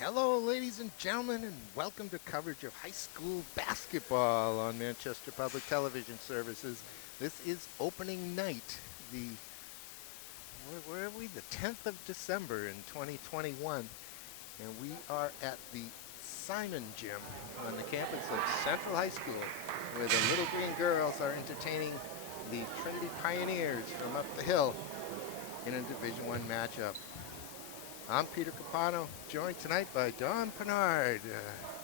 Hello, ladies and gentlemen, and welcome to coverage of high school basketball on Manchester Public Television Services. This is opening night, the where are we? The 10th of December in 2021, and we are at the Simon Gym on the campus of Central High School, where the Little Green Girls are entertaining the Trinity Pioneers from up the hill in a Division One matchup. I'm Peter Capano, joined tonight by Don Pennard.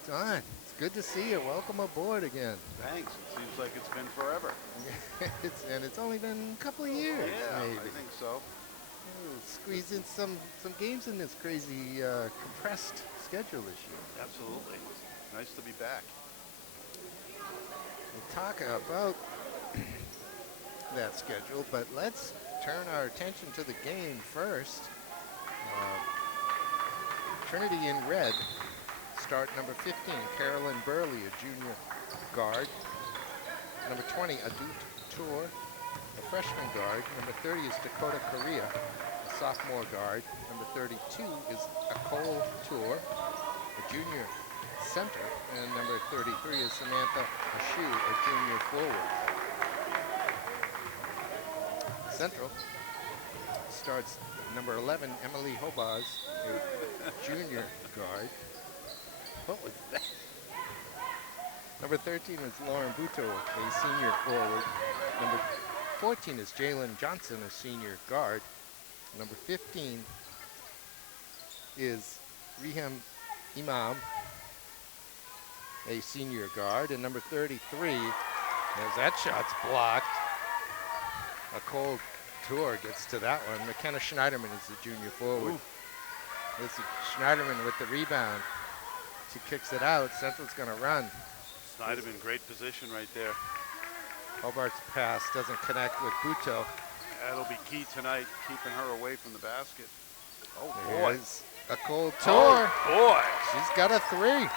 Don, it's good to see you. Welcome aboard again. Thanks. It seems like it's been forever. It's only been a couple of years, Yeah, maybe. I think so. We'll squeeze in some games in this crazy compressed schedule this year. Absolutely. Nice to be back. We'll talk about that schedule, but let's turn our attention to the game first. Trinity in red, start number 15, Carolyn Burley, a junior guard. Number 20, Adut Tour, a freshman guard. Number 30 is Dakota Correa, a sophomore guard. Number 32 is Nicole Tour, a junior center. And number 33 is Samantha Ashu, a junior forward. Central starts number 11, Emily Hobars, a junior guard. What was that? Number 13 is Lauren Buto, a senior forward. Number 14 is Jalen Johnson, a senior guard. Number 15 is Riham Imam, a senior guard. And number 33, as that shot's blocked, a cold tour gets to that one. McKenna Schneiderman is the junior forward. This is Schneiderman with the rebound. She kicks it out. Central's going to run. Schneiderman, great position right there. Hobart's pass doesn't connect with Buto. That'll be key tonight, keeping her away from the basket. Oh, boy. There's a cold tour. Oh, boy. She's got a three.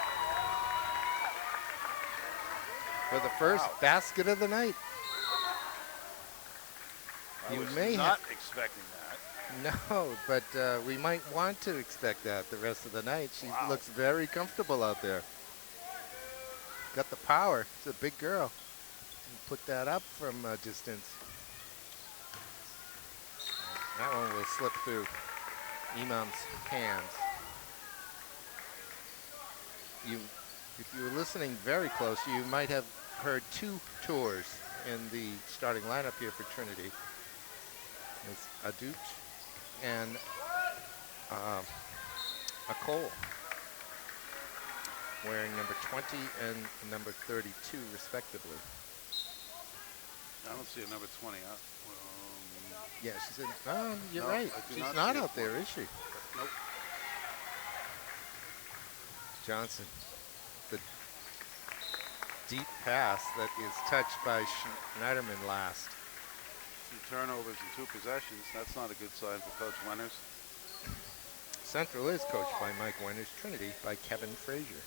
For the first basket of the night. I was not expecting that. No, but we might want to expect that the rest of the night. She looks very comfortable out there. Got the power. She's a big girl. Put that up from a distance. That one will slip through Imam's hands. If you were listening very close, you might have heard two tours in the starting lineup here for Trinity. It's Adut and Cole, wearing number 20 and number 32 respectively. I don't see a number 20. Yeah, she's in. Oh, you're no, right. She's not out there, is she? Nope. Johnson, the deep pass that is touched by Schneiderman last. 2 turnovers and 2 possessions. That's not a good sign for Coach Wenners. Central is coached by Mike Wenners. Trinity by Kevin Frazier.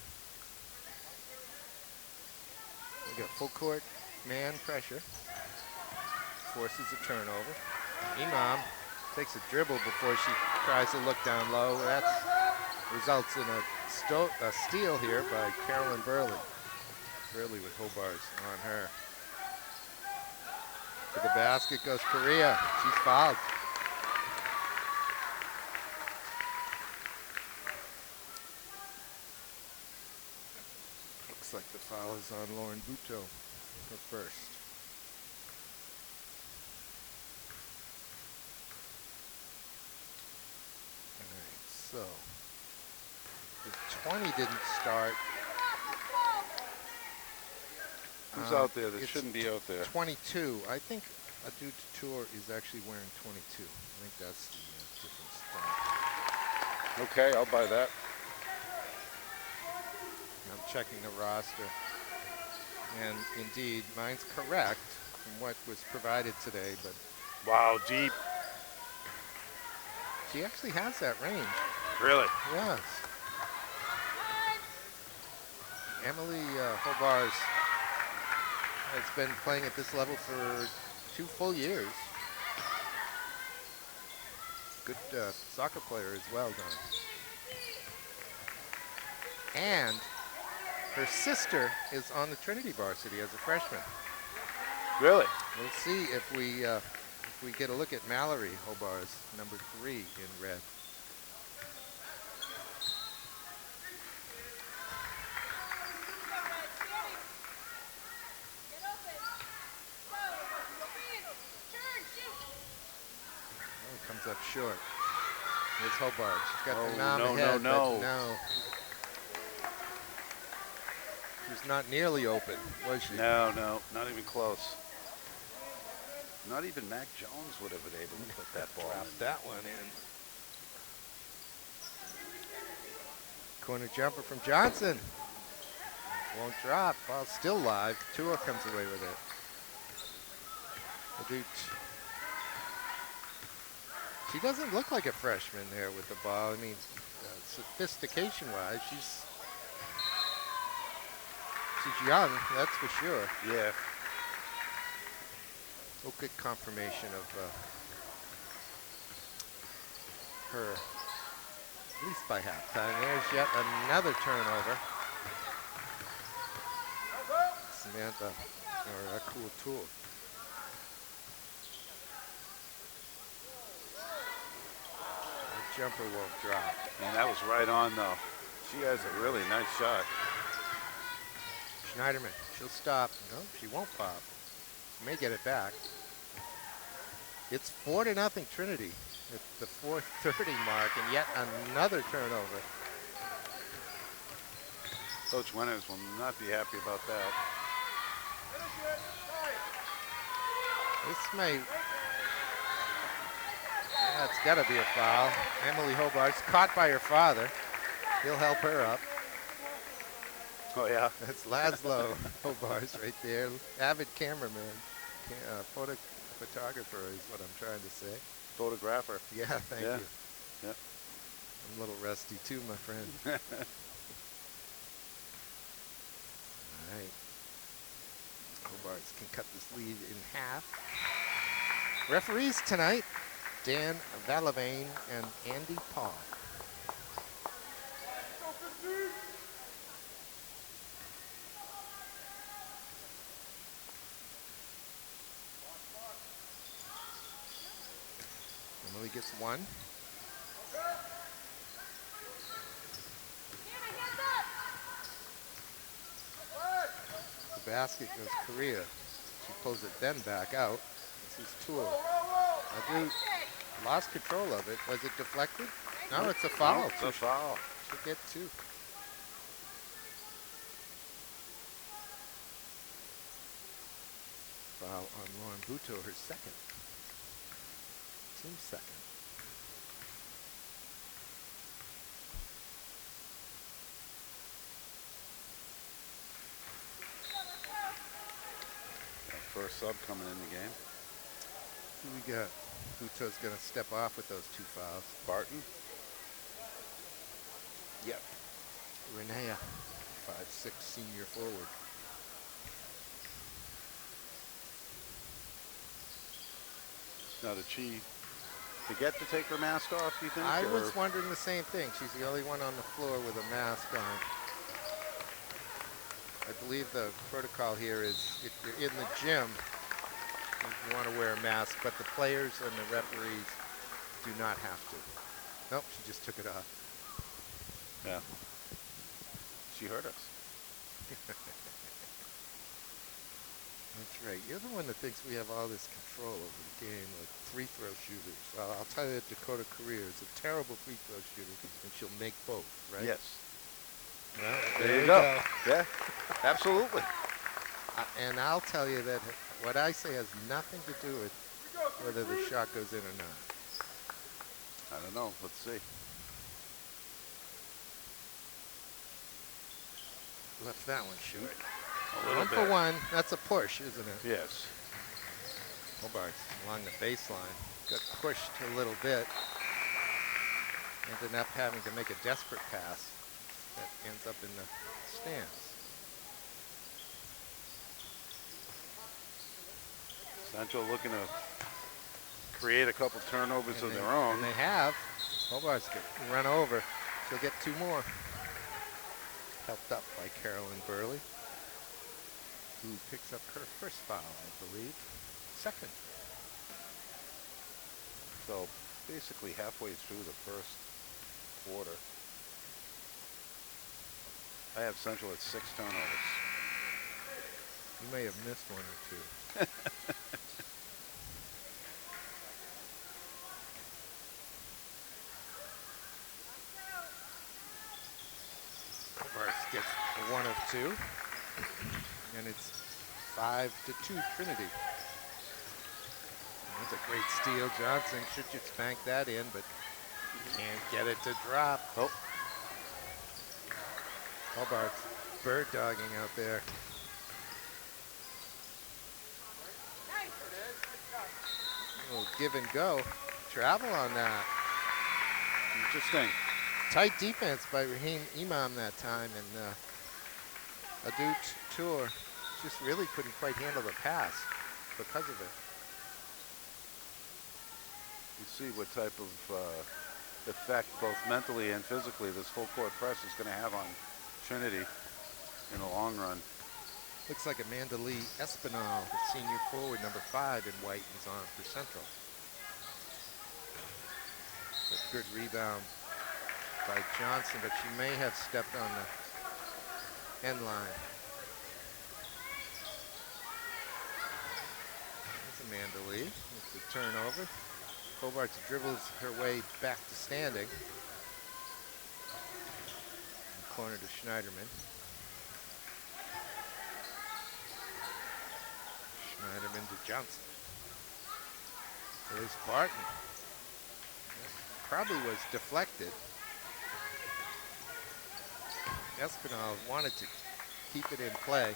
We got full court man pressure. Forces a turnover. Imam takes a dribble before she tries to look down low. That results in a steal here by Carolyn Burley. Burley with Hobars on her. To the basket goes Correa. She's fouled. Looks like the foul is on Lauren Buto for first. All right, so the 20 didn't start. Who's out there that shouldn't be out there? 22. I think Adut Tour is actually wearing 22. I think that's the difference. Okay, I'll buy that. I'm checking the roster. And indeed, mine's correct from what was provided today, but Wow, deep. she actually has that range. Really? Yes. Emily Hobars has been playing at this level for 2 full years. Good soccer player as well, Don. And her sister is on the Trinity varsity as a freshman. Really? We'll see if we get a look at Mallory Hobar's number 3 in red. Oh, comes up short. Here's Hobart. She's got the nom ahead, but no. She's not nearly open, was she? No, not even close. Not even Mac Jones would have been able to put that ball Drop in. that one in. Corner jumper from Johnson. Won't drop. Ball still live. Tua comes away with it. She doesn't look like a freshman there with the ball. I mean, sophistication-wise, she's young, that's for sure. Yeah. Oh, good confirmation of her, at least by halftime. There's yet another turnover. Samantha, or a cool tool. The jumper won't drop. And that was right on, though. She has a really nice shot. Schneiderman, she'll stop. No, she won't pop. She may get it back. It's 4-0 Trinity at the 4:30 mark, and yet another turnover. Coach Winters will not be happy about that. This may, yeah, it's got to be a foul. Emily Hobart's caught by her father. He'll help her up. Oh, yeah? That's Laszlo Hobart's right there. Avid cameraman, photographer is what I'm trying to say. Photographer. Yeah, thank you. Yeah. I'm a little rusty too, my friend. All right. Hobarts can cut this lead in half. Referees tonight, Dan Valavane and Andy Paul. Emily gets one. The basket goes Korea. She pulls it then back out. This is Tool. Adu lost control of it. Was it deflected? No, it's a foul. No, it's a foul. She'll get 2. Foul on Lauren Buto, her second. Team second. First sub coming in the game. Who we got? Buto's going to step off with those 2 fouls. Barton. Yep. Renea, 5'6" senior forward. Now, did she forget to take her mask off, you think? I was wondering the same thing. She's the only one on the floor with a mask on. I believe the protocol here is if you're in the gym, you want to wear a mask, but the players and the referees do not have to. Nope, she just took it off. Yeah. She hurt us. That's right. You're the one that thinks we have all this control over the game, like free throw shooters. Well, I'll tell you that Dakota Career is a terrible free throw shooter, and she'll make both, right? Yes. Well, There you go. Yeah, absolutely. And I'll tell you that what I say has nothing to do with whether the shot goes in or not. I don't know. Let's see. Left that one shoot. One for one. That's a push, isn't it? Yes. Hobart's along the baseline. Got pushed a little bit. Ended up having to make a desperate pass that ends up in the stands. Central looking to create a couple turnovers of their own. And they have. Hobart's get run over. She'll get 2 more. Helped up by Carolyn Burley, who picks up her first foul, I believe. Second. So basically halfway through the first quarter, I have Central at 6 turnovers. You may have missed one or two. Roberts gets one of two, and it's 5-2 Trinity. That's a great steal. Johnson should just bank that in, but can't get it to drop. Oh, Hobart's bird dogging out there. A little give and go. Travel on that. interesting. Tight defense by Raheem Imam that time, and Adu Tour just really couldn't quite handle the pass because of it. You see what type of effect, both mentally and physically, this full court press is going to have on Trinity in the long run. Looks like Amanda Lee Espinal, the senior forward, number 5 in white, is on for Central. A good rebound by Johnson, but she may have stepped on the end line. That's Amanda Lee. It's a turnover. Hobarts dribbles her way back to standing. In the corner to Schneiderman. Schneiderman to Johnson. There's Barton. That probably was deflected. Espinal wanted to keep it in play.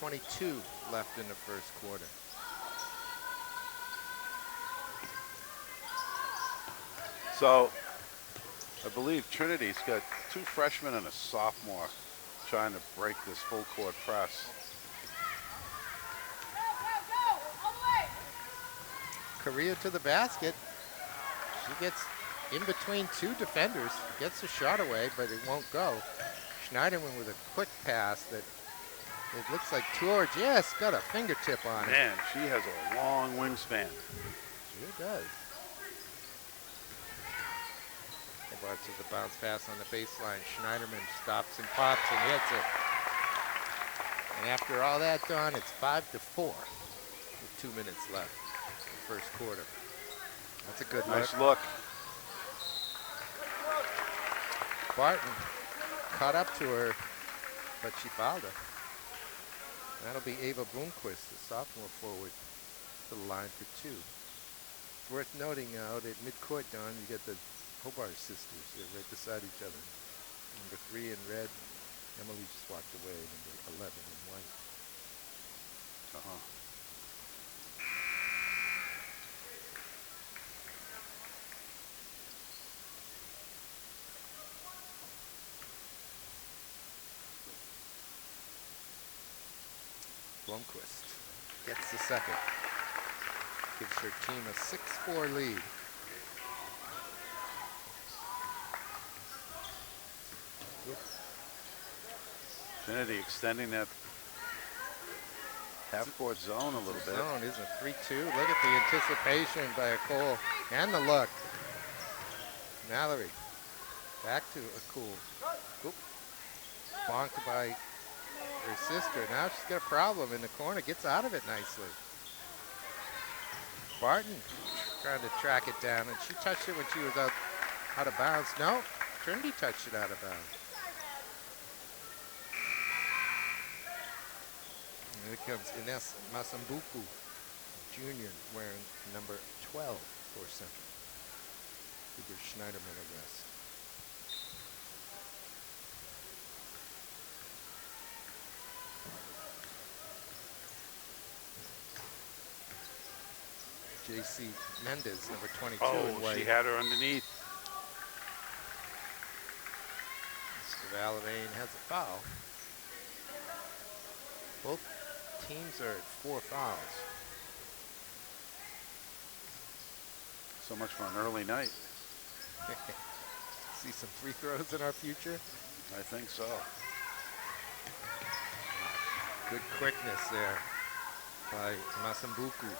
2:22 left in the first quarter. So I believe Trinity's got 2 freshmen and a sophomore trying to break this full court press. Correa to the basket. She gets in between 2 defenders, gets a shot away, but it won't go. Schneiderman with a quick pass that it looks like George, yes, got a fingertip on it. Man, she has a long wingspan. Sure does. Hobarts with a bounce pass on the baseline. Schneiderman stops and pops and hits it. And after all that done, it's 5-4 with 2 minutes left in the first quarter. That's a good look. Nice look. Barton caught up to her, but she fouled her. That'll be Ava Bloomquist, the sophomore forward, to the line for 2. It's worth noting out at midcourt, Don, you get the Hobart sisters. They're right beside each other. Number 3 in red. Emily just walked away. Number 11 in white. Blomquist gets the second. Gives her team a 6-4 lead. Trinity extending that half-court zone a little bit. Zone is a 3-2. Look at the anticipation by Cole and the look. Mallory back to Akul. Oop. Bonked by her sister. Now she's got a problem in the corner. Gets out of it nicely. Barton trying to track it down, and she touched it when she was out of bounds. No, Trinity touched it out of bounds. And here comes Ines Masambuku, Jr., wearing number 12 for Central. Uber Schneiderman a rest. J.C. Mendez, number 22 in white. She had her underneath. Mr. Valavane has a foul. Both teams are at 4 fouls. So much for an early night. See some free throws in our future. I think so. Good quickness there by Masambuku.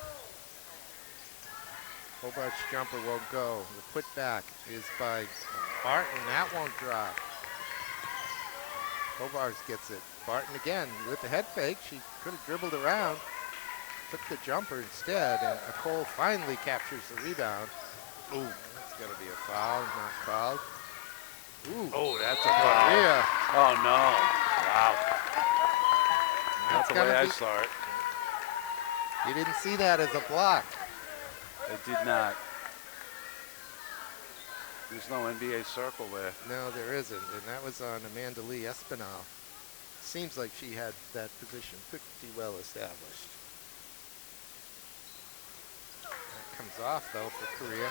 Hobart's jumper won't go. The putback is by Barton. That won't drop. Hobart gets it. Barton again with the head fake. She could have dribbled around. Took the jumper instead, and Nicole finally captures the rebound. Ooh, that's got to be a foul. Not called. Ooh. Oh, that's a foul. Yeah. Oh, no. Wow. Not the way I be, saw it. You didn't see that as a block. I did not. There's no NBA circle there. No, there isn't, and that was on Amanda Lee Espinal. Seems like she had that position pretty well established. That comes off, though, for Korea.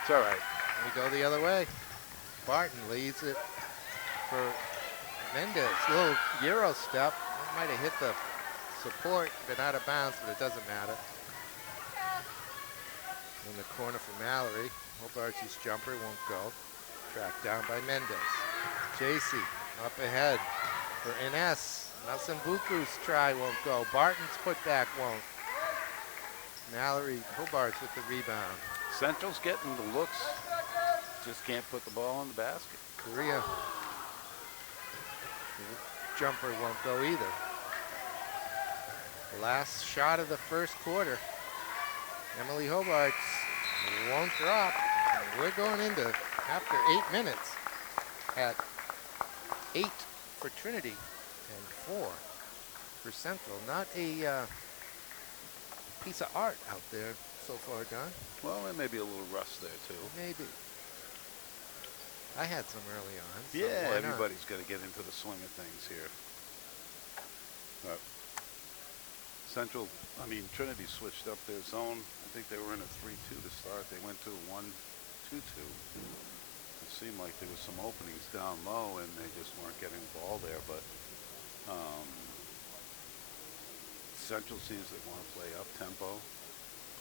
It's all right. We go the other way. Barton leads it for Mendez. Little Euro step. That might have hit the support, been out of bounds, but it doesn't matter. In the corner for Mallory. Hobart's jumper won't go. Tracked down by Mendez. JC up ahead for Ines. Masambuku's try won't go. Barton's putback won't. Mallory, Hobart's with the rebound. Central's getting the looks. Just can't put the ball in the basket. Korea. Jumper won't go either. Last shot of the first quarter. Emily Hobart's won't drop. We're going into after 8 minutes at 8 for Trinity and 4 for Central. Not a piece of art out there so far, Don. Well, there may be a little rust there, too. Maybe. I had some early on. So yeah, everybody's got to get into the swing of things here. Trinity switched up their zone. I think they were in a 3-2 to start. They went to a 1-2-2. It seemed like there was some openings down low, and they just weren't getting the ball there. But Central seems they want to play up tempo,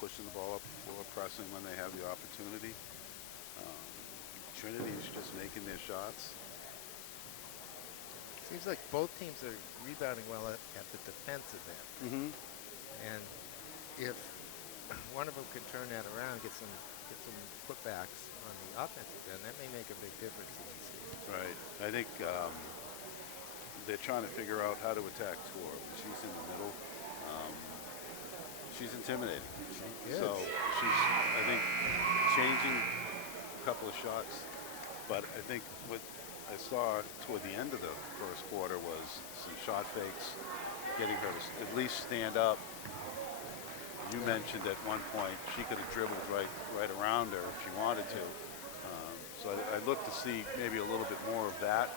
pushing the ball up the floor, pressing when they have the opportunity. Trinity is just making their shots. Seems like both teams are rebounding well at the defensive end. Mm-hmm. And if one of them can turn that around, get some putbacks on the offensive end, that may make a big difference in this game. Right. I think they're trying to figure out how to attack Tor. She's in the middle. She's intimidating. She is. So she's, I think, changing a couple of shots. But I think what I saw toward the end of the first quarter was some shot fakes, getting her to at least stand up. You mentioned at one point she could have dribbled right around her if she wanted to. So I'd look to see maybe a little bit more of that,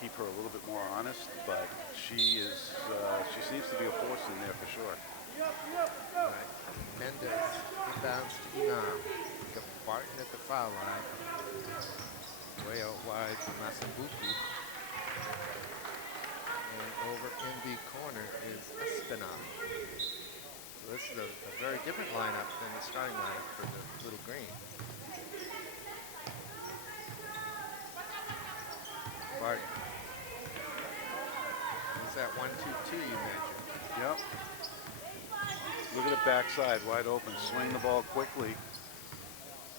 keep her a little bit more honest. But she seems to be a force in there for sure. Right. Mendez inbounds to Imam. Barton at the foul line. Way out wide for Masambuku. And over in the corner is Espinal. So this is a very different lineup than the starting lineup for the Little Green. Barton. Is that 1-2-2 you mentioned? Yep. Look at the backside, wide open. Swing the ball quickly.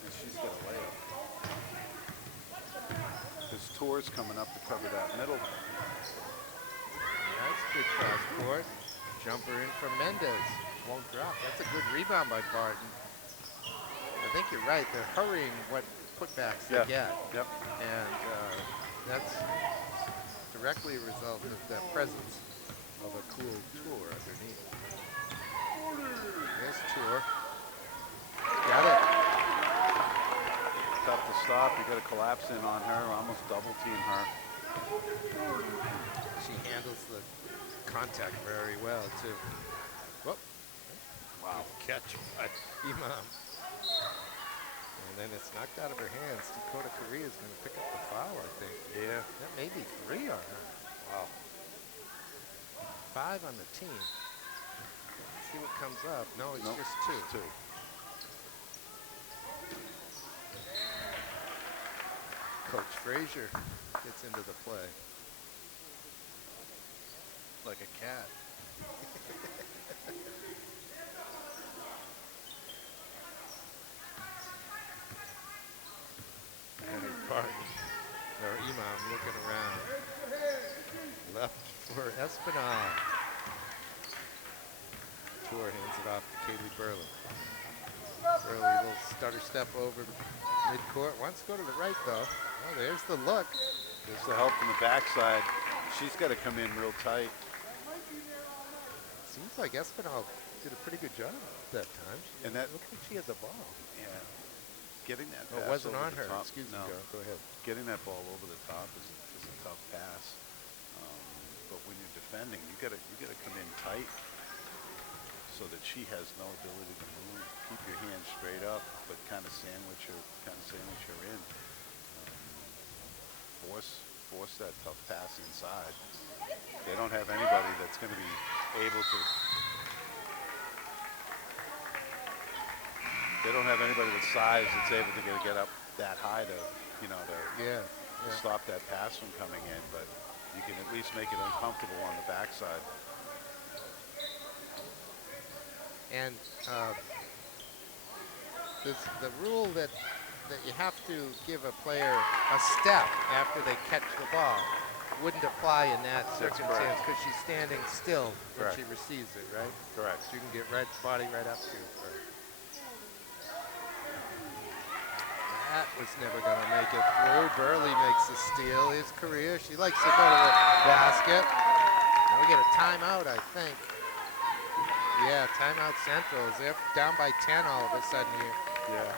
And she's got a layup. This Tor's coming up to cover that middle. That's good cross court. Jumper in from Mendez. Won't drop. That's a good rebound by Barton. I think you're right. They're hurrying what putbacks they get. Yep. And that's directly a result of that presence of a cool Tour underneath. There's Tour. Got it. Tough to stop. You got to collapse in on her, almost double team her. She handles the contact very well, too. Whoop. Wow. Catch by Imam. And then it's knocked out of her hands. Dakota Korea is going to pick up the foul, I think. Yeah. That may be 3 on her. Wow. 5 on the team. Let's see what comes up. No, it's just 2. Just 2. Coach Frazier gets into the play. Like a cat. And Barton, or Imam, looking around. Left for Espinal. Tour hands it off to Kaylee Burley. Burley, little stutter step over midcourt. Wants to go to the right, though. Oh, there's the look. There's the help from the backside. She's got to come in real tight. Seems like Espinal did a pretty good job that time. And that looked like she had the ball. Yeah. Getting that Oh, it pass wasn't over on the her. top. Excuse me, No. Go ahead. Getting that ball over the top is a tough pass. But when you're defending, you gotta come in tight so that she has no ability to move. Keep your hands straight up, but kind of sandwich her in. Force that tough pass inside. They don't have anybody that's going to be able to. They don't have anybody with size that's able to get up that high to, to stop that pass from coming in. But you can at least make it uncomfortable on the backside. And the rule that you have to give a player a step after they catch the ball wouldn't apply in that circumstance because she's standing still when she receives it, right? Correct. So you can get body right up to her. That was never going to make it through. Burley makes the steal. His career. She likes to go to the basket. Now we get a timeout, I think. Yeah, timeout Central. They're down by 10 all of a sudden here. Yeah.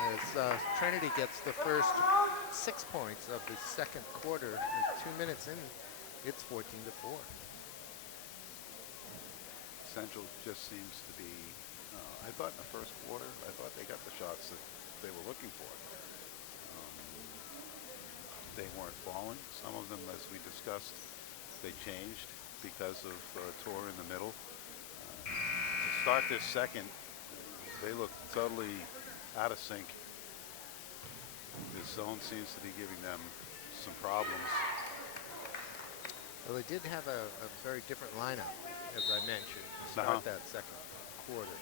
As Trinity gets the first 6 points of the second quarter. With 2 minutes in, it's 14-4. Central just seems to be, I thought in the first quarter, I thought they got the shots that they were looking for. They weren't falling. Some of them, as we discussed, they changed because of Tor in the middle. To start this second, they look totally out of sync. This zone seems to be giving them some problems. Well, they did have a very different lineup, as I mentioned, to start that second quarter.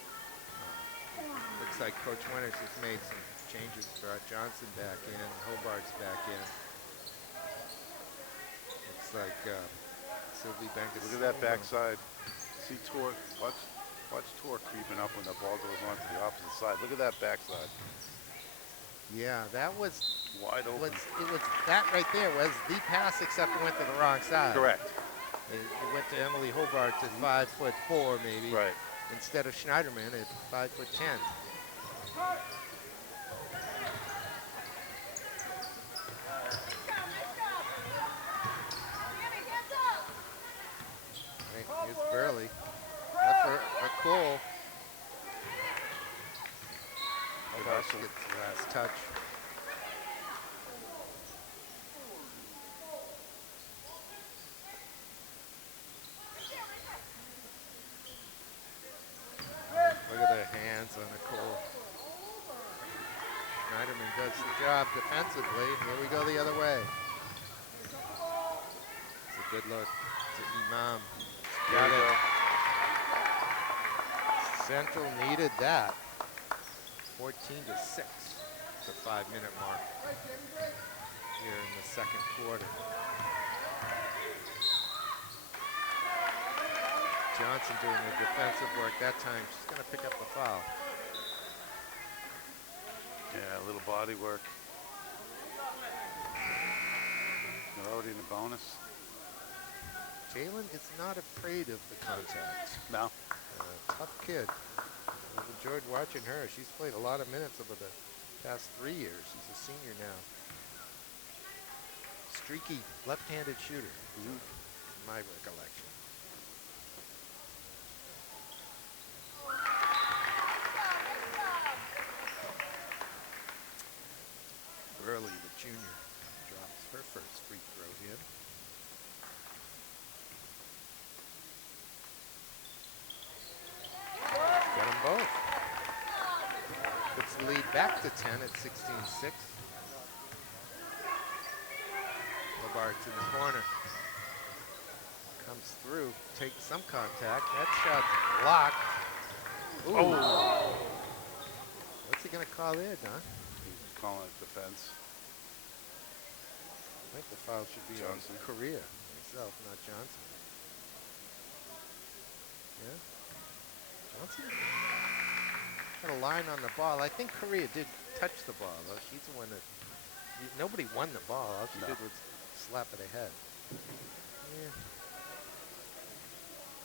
Looks like Coach Winters has made some changes. Brought Johnson back in, Hobart's back in. Looks like Sylvie Bengus. Look at that backside. See Tor, watch Tor creeping up when the ball goes on to the opposite side. Look at that backside. Yeah, that was wide open. That right there was the pass, except it went to the wrong side. Correct. It went to Emily Hobart at 5'4" maybe. Right. Instead of Schneiderman at 5'10". Right, here's Burley. That's for Cole. Hobart gets the last touch. Look at the hands on Nicole. Schneiderman does the job defensively. Here we go the other way. It's a good look to Imam. Got it. Central needed that. 14-6, the 5-minute mark here in the second quarter. Johnson doing the defensive work that time. She's going to pick up the foul. Yeah, a little body work. They're already in the bonus. Jalen is not afraid of the contact. No. Tough kid. I've enjoyed watching her. She's played a lot of minutes over the past 3 years. She's a senior now. Streaky left-handed shooter, in my recollection. Burley, the junior, drops her first free throw in. Got them both. Puts the lead back to 10 at 16-6. Hobart's in the corner. Comes through, takes some contact. That shot's blocked. Ooh. Oh! What's he gonna call there, Don? He's calling it defense. I think the foul should be Johnson. on Correa himself, not Johnson. Yeah. Johnson got a line on the ball. I think Correa did touch the ball, though. She's the one that... Nobody won the ball. All she did was slap it ahead. Yeah.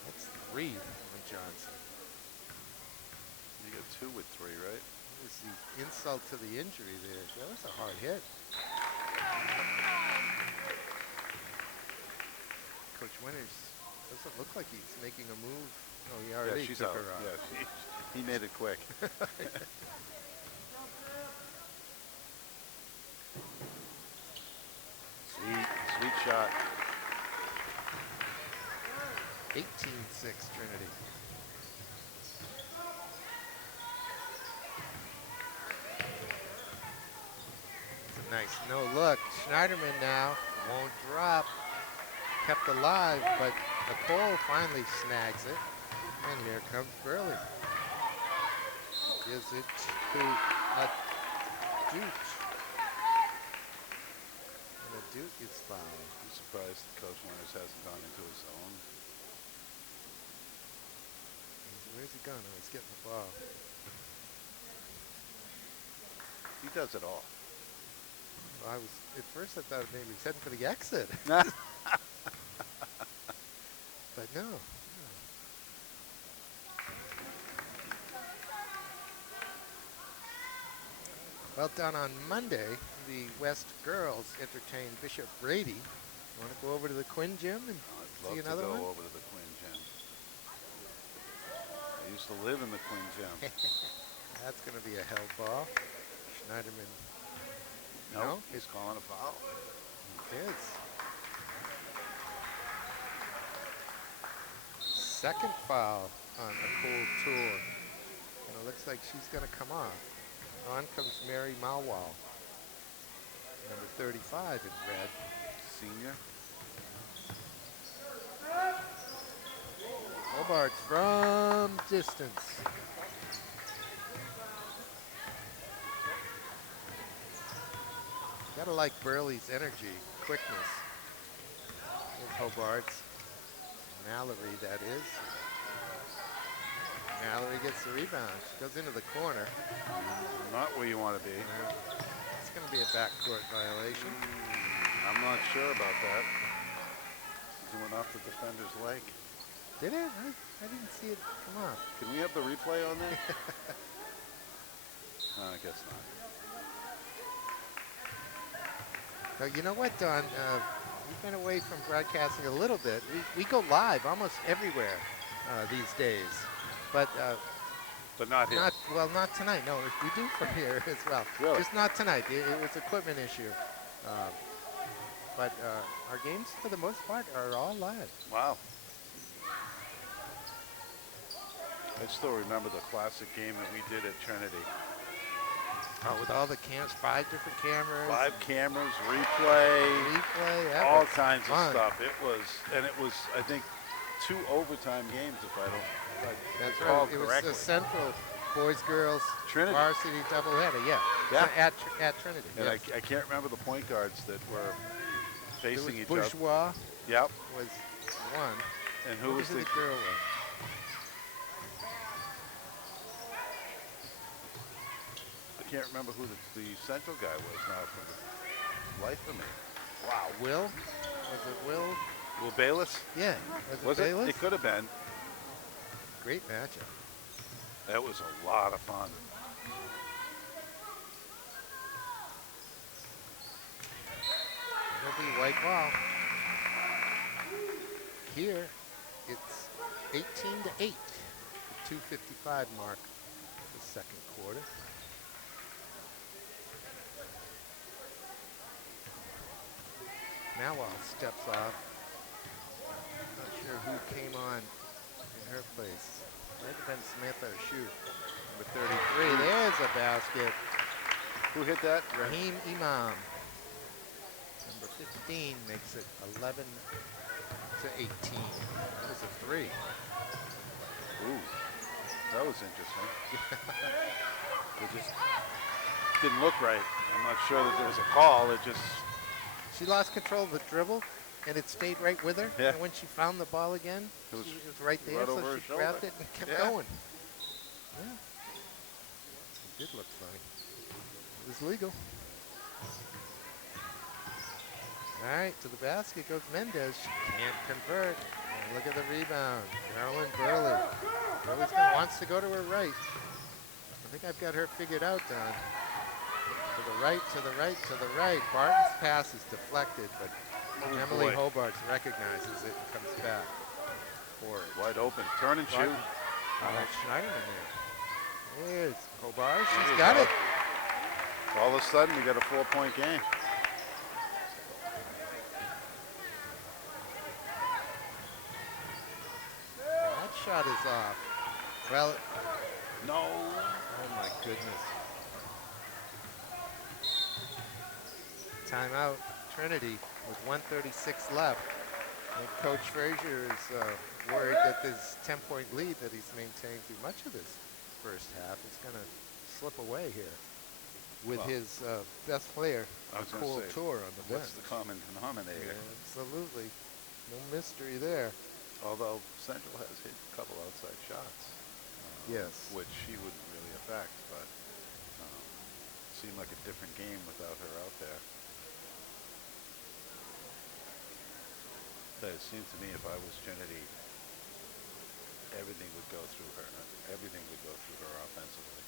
That's 3 on Johnson. You got 2 with 3, right? That was the insult to the injury there. That was a hard hit. Coach Winters doesn't look like he's making a move. Oh, he already she's took out. her out. Yeah, he made it quick. Sweet shot. 18-6 Trinity. It's a nice no look. Schneiderman now won't drop. Kept alive, but Nicole finally snags it. And here comes Burley. Gives it to a Duke. And a Duke is fouled. I'm surprised Coach Winters hasn't gone into his zone. Where's he going? Oh, he's getting the ball. He does it all. Well, at first I thought maybe he was heading for the exit. But no. Well, down on Monday, the West girls entertained Bishop Brady. Want to go over to the Quinn Gym and see another one? I'd love to go over to the Quinn Gym. I used to live in the Quinn Gym. That's going to be a held ball. Schneiderman. No, he's calling a foul. It is. Second foul on Nicole Tour. And it looks like she's going to come off. On comes Mary Malwal. Number 35 in red. Senior. Hobart's from distance. Gotta like Burley's energy, quickness. Here's Hobart's. Mallory, that is. Mallory gets the rebound. She goes into the corner. Not where you want to be. It's going to be a backcourt violation. I'm not sure about that. It went off the defender's leg. Did it? I didn't see it come off. Can we have the replay on that? No, I guess not. Now, you know what, Don? We've been away from broadcasting a little bit. We go live almost everywhere these days. But not here. Not tonight. No, we do from here as well. Really? Just not tonight. It was equipment issue. But our games, for the most part, are all live. Wow. I still remember the classic game that we did at Trinity. Oh, with all the cams, 5 different cameras. 5 cameras, replay, all kinds of stuff. It was, I think, 2 overtime games, if I don't That's recall right. It correctly. was a central boys, girls, Trinity. varsity doubleheader. Yeah. Yeah. At Trinity. And yes. I can't remember the point guards that were facing each Bourgeois other. Yep. was one. And who was the the girl was? I can't remember who the central guy was now for the life of me. Wow. Will? Was it Will? Will Bayless? Yeah. Was it Bayless? It could have been. Great matchup. That was a lot of fun. It'll be white ball. Here, it's 18-8. The 2:55 mark of the second quarter. Malwal steps off. Not sure who came on in her place. Might have been Smith or Shu. Number 33. There's a basket. Who hit that? Raheem Imam. Number 15 makes it 11-18. That was a three. Ooh, that was interesting. It just didn't look right. I'm not sure that there was a call. It just, She lost control of the dribble, and it stayed right with her. yeah, And when she found the ball again, it was she was right there, right so over her she shoulder. grabbed it and kept Yeah. going. Yeah, it did look funny. It was legal. All right, to the basket goes Mendez. She can't convert. And look at the rebound. Carolyn Burley. Wants to go to her right. I think I've got her figured out, Don. To the right, to the right, to the right. Barton's pass is deflected, but Oh, Emily boy. Hobart recognizes it and comes back for it. Wide open. Turn and shoot. Barton. All right, Schneiderman there. There's Hobart. She's There you got go. it. All of a sudden, we got a 4-point game. That shot is off. Well, No. oh my goodness. Timeout, Trinity, with 1:36 left. And Coach Frazier is worried that this 10-point lead that he's maintained through much of this first half is going to slip away here with his best player, I was gonna Cole say, Tour, on the bench. What's the common denominator? Absolutely. No mystery there. Although Central has hit a couple outside shots. Yes. Which she wouldn't really affect, but seemed like a different game without her out there. But it seemed to me if I was Trinity, everything would go through her. Everything would go through her offensively.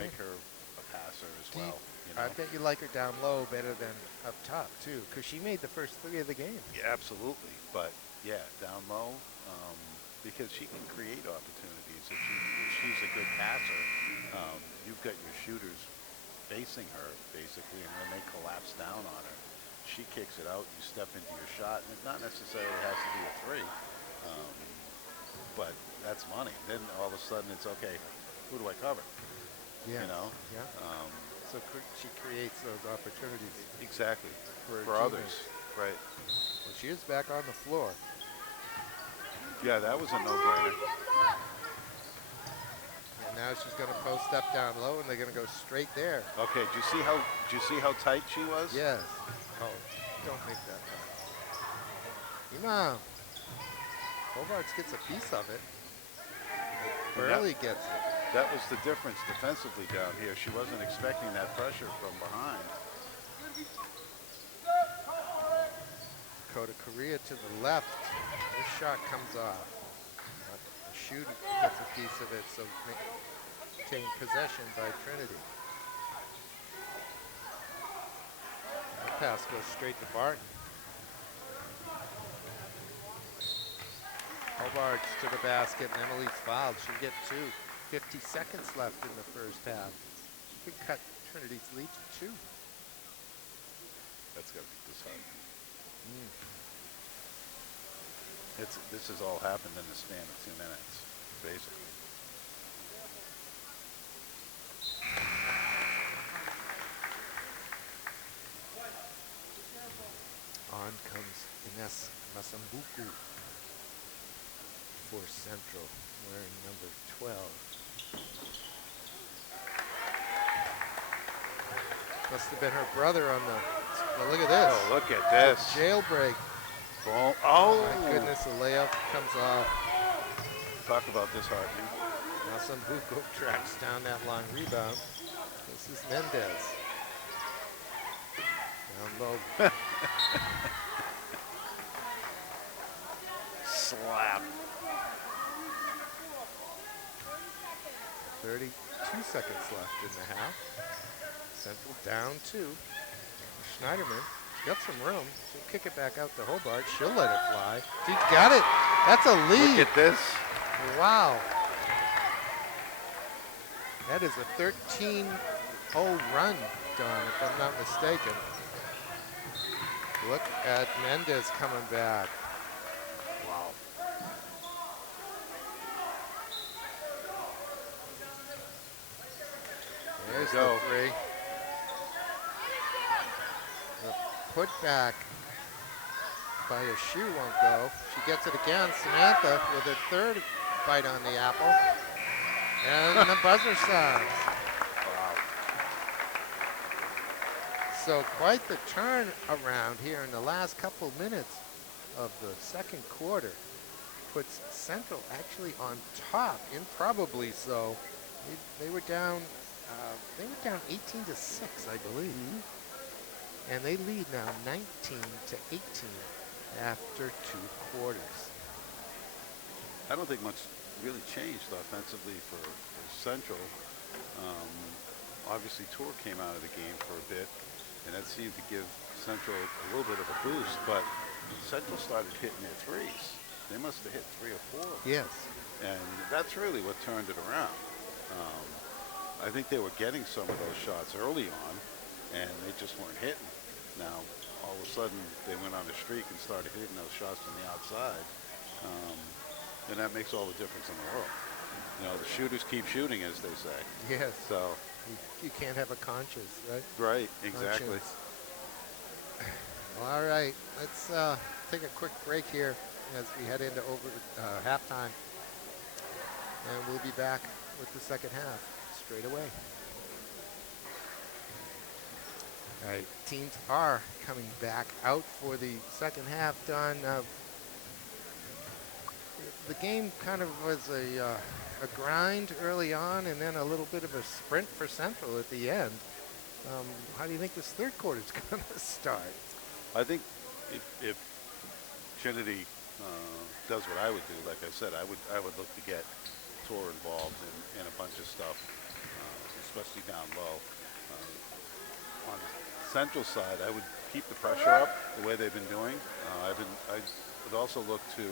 Make her a passer as well. You know? I bet you like her down low better than up top, too, because she made the first three of the game. Yeah, absolutely. But, yeah, down low, because she can create opportunities. If she's a good passer, you've got your shooters facing her, basically, and when they collapse down on her, she kicks it out, you step into your shot, and it not necessarily has to be a three, but that's money. Then all of a sudden it's, okay, who do I cover? Yeah. You know? Yeah. So she creates those opportunities. Exactly. For others. Right. Well, she is back on the floor. Yeah, that was a no-brainer. And now she's going to post up down low, and they're going to go straight there. Okay, do you see how tight she was? Yes. Oh, don't make that happen. Imam. Hobart gets a piece of it. Burley gets it. That was the difference defensively down here. She wasn't expecting that pressure from behind. Dakota Korea to the left. This shot comes off. The shooter gets a piece of it, so maintain possession by Trinity. That pass goes straight to Barton. Hobart to the basket, and Emily's fouled. She'll get two. 50 seconds left in the first half. She could cut Trinity's lead to two. That's got to be disheartening. This has all happened in the span of 2 minutes, basically. On comes Ines Masambuku for Central, wearing number 12. Must have been her brother on the, well, look at this. Oh, look at this. Jailbreak. Boom. Oh. My goodness, the layup comes off. Talk about disheartening. Masambuku tracks down that long rebound. This is Mendez. Down low. Slap. 32 seconds left in the half. Central down two. Schneiderman, she's got some room. She'll kick it back out to Hobart. She'll let it fly. She got it. That's a lead. Look at this. Wow. That is a 13-0 run, Don, if I'm not mistaken. Look at Mendez coming back. Wow. There's Go. the three. put back by a shoe won't go. She gets it again. Samantha with her third bite on the apple. And the buzzer sounds. Wow. So quite the turn around here in the last couple minutes of the second quarter. Puts Central actually on top, improbably so. They were down. They were down 18-6, I believe, and they lead now 19-18 after 2 quarters. I don't think much really changed offensively for Central. Obviously, Tour came out of the game for a bit, and that seemed to give Central a little bit of a boost. But Central started hitting their threes. They must have hit 3 or 4 of them. Yes. And that's really what turned it around. I think they were getting some of those shots early on, and they just weren't hitting. Now, all of a sudden, they went on a streak and started hitting those shots from the outside. And that makes all the difference in the world. You know, the shooters keep shooting, as they say. Yes. So. You can't have a conscience, right? Right, exactly. Well, all right, let's take a quick break here as we head into halftime. And we'll be back with the second half straight away. All right, teams are coming back out for the second half. Don, the game kind of was a grind early on and then a little bit of a sprint for Central at the end. How do you think this third quarter is going to start? I think if Trinity does what I would do, like I said, I would look to get Tour involved in a bunch of stuff, especially down low. On the Central side, I would keep the pressure up the way they've been doing. I would also look to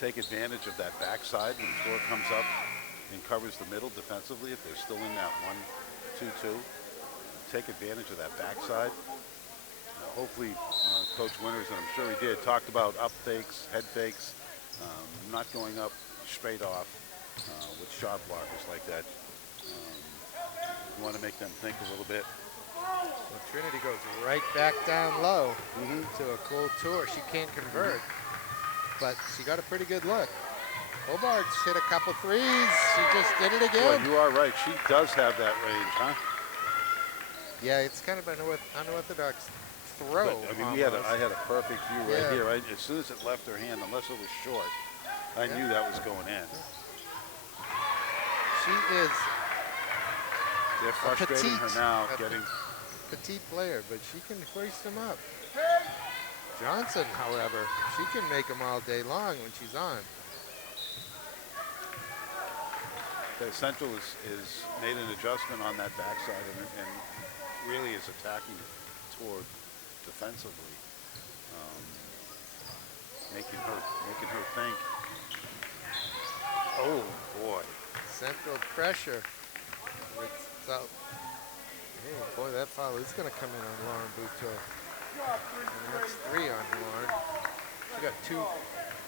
take advantage of that backside when Tour comes up and covers the middle defensively. If they're still in that 1-2-2, take advantage of that backside. Hopefully, Coach Winters, and I'm sure he did, talked about up fakes, head fakes, not going up straight off with shot blockers like that. You want to make them think a little bit. Well, Trinity goes right back down low to a cool Tour. She can't convert, but she got a pretty good look. Hobart's hit a couple threes. She just did it again. Boy, you are right. She does have that range, huh? Yeah, it's kind of an unorthodox throw. But, I mean, I had a perfect view right here. As soon as it left her hand, unless it was short, I knew that was going in. She is. They're frustrating her now, getting petite player, but she can hoist them up. Johnson, however, she can make them all day long when she's on. The Central is made an adjustment on that backside and really is attacking toward defensively, making her think. Oh boy! Central pressure. Oh boy, that foul is going to come in on Lauren Buteau. That's 3 on Lauren. She got 2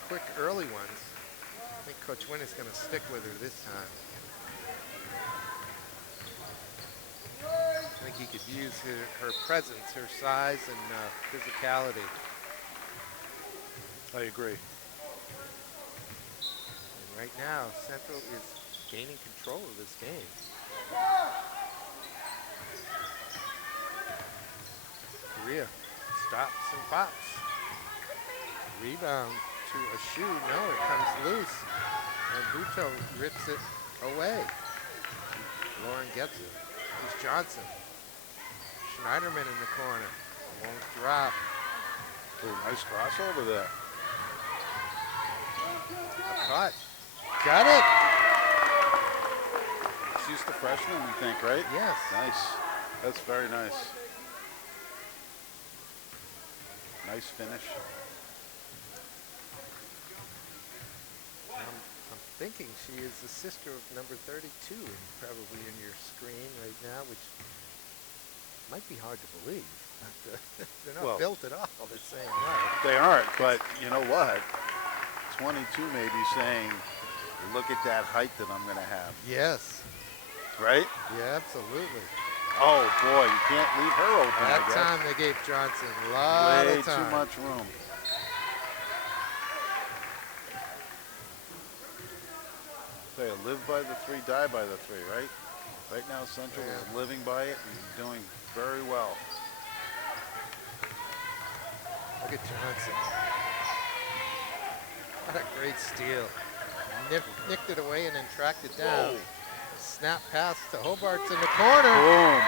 quick early ones. I think Coach Wynn is going to stick with her this time. I think he could use her presence, her size, and physicality. I agree. And right now, Central is gaining control of this game. Korea stops and pops. Rebound to a shoe. No, it comes loose. And Buteau rips it away. Lauren gets it. Here's Johnson. Schneiderman in the corner. Won't drop. Oh, nice crossover there. A cut. Got it. She's the freshman, we think, right? Yes. Nice. That's very nice. Nice finish. I'm thinking she is the sister of number 32, probably in your screen right now, which might be hard to believe. They're not built at all the same way. They aren't, but you know what? 22 may be saying, look at that height that I'm going to have. Yes. Right? Yeah, absolutely. Oh boy, you can't leave her open, I That guess. time they gave Johnson a lot Way of too time. much room. They live by the three, die by the three, right? Right now, Central Yeah. is living by it and doing very well. Look at Johnson. What a great steal. Nicked it away and then tracked it down. Whoa. Snap pass to Hobart's in the corner. Boom.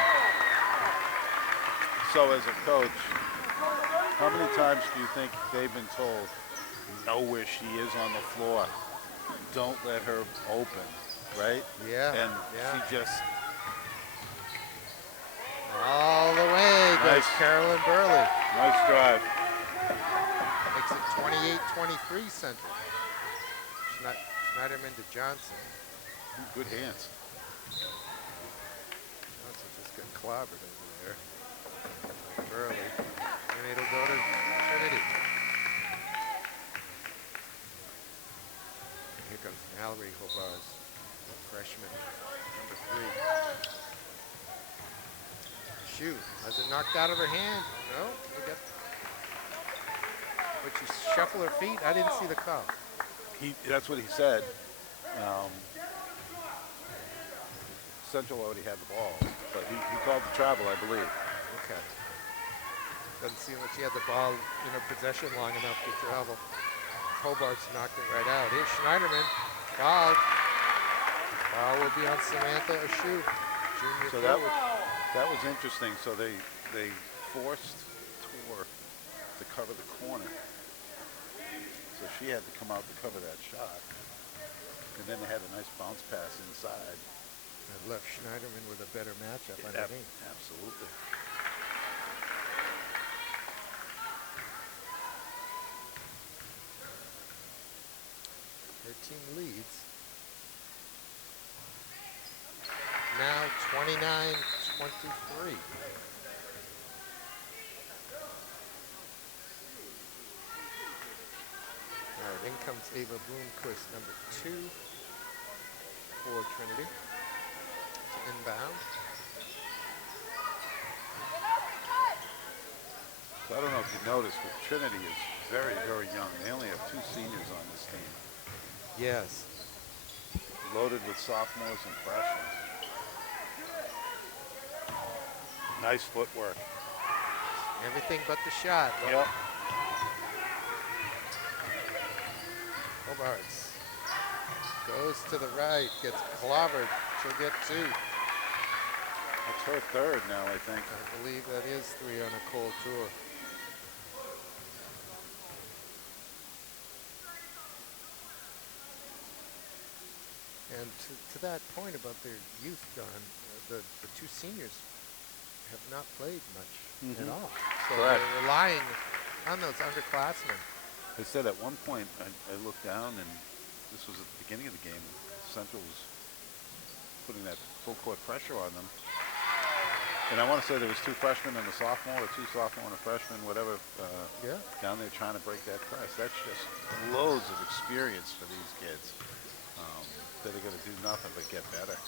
So as a coach, how many times do you think they've been told, know where she is on the floor? Don't let her open, right? Yeah. And yeah. she just... All the way goes Nice. Carolyn Burley. Nice drive. Makes it 28-23 Central. Schneiderman to Johnson. Good hands. Johnson just got clobbered over there. Burley. And it'll go to Trinity. Here comes Mallory Hobars, freshman, number 3. Shoot, has it knocked out of her hand? No, would she shuffle her feet? I didn't see the call. That's what he said. Central already had the ball, but he called the travel, I believe. Okay. Doesn't seem like she had the ball in her possession long enough to travel. Hobart's knocked it right out. Here's Schneiderman, fouled. Foul will be on Samantha Ashu, junior So forward. that was interesting. So they forced Tor to cover the corner. So she had to come out to cover that shot. And then they had a nice bounce pass inside. That left Schneiderman with a better matchup underneath. Absolutely. Their team leads. Now 29-23. All right, in comes Ava Bloomquist, number 2 for Trinity. To inbound. So I don't know if you noticed, but Trinity is very, very young. They only have 2 seniors on this team. Yes. Loaded with sophomores and freshmen. Nice footwork. Everything but the shot. Yep. Hobarts goes to the right, gets clobbered. She'll get 2. That's her 3rd now, I think. I believe that is 3 on a cold tour. And to that point about their youth, Don, the 2 seniors have not played much at all. So Correct. they're relying on those underclassmen. They said at one point, I looked down, and this was at the beginning of the game, Central was putting that full court pressure on them. And I want to say there was 2 freshmen and a sophomore, or 2 sophomore and a freshman, whatever, down there trying to break that press. That's just loads of experience for these kids that are going to do nothing but get better.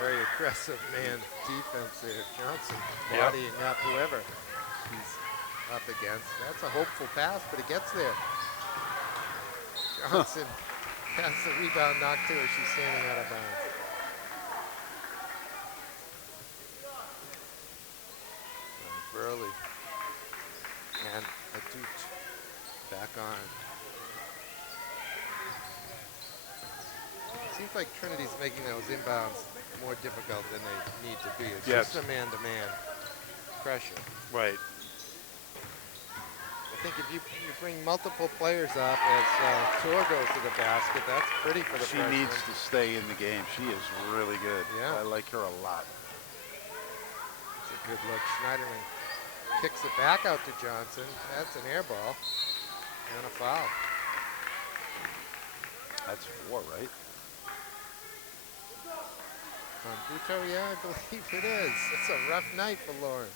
Very aggressive man defense there. Johnson bodying up whoever he's up against. That's a hopeful pass, but it gets there. Johnson has the rebound knocked to her. She's standing out of bounds. Burley and Adut back on. Seems like Trinity's making those inbounds more difficult than they need to be. It's just a man-to-man pressure. Right. I think if you bring multiple players up as Tor goes to the basket, that's pretty for the freshman. She needs to stay in the game. She is really good. Yeah. I like her a lot. It's a good look. Schneiderman kicks it back out to Johnson. That's an air ball and a foul. That's 4, right? On Buto, yeah, I believe it is. It's a rough night for Lauren.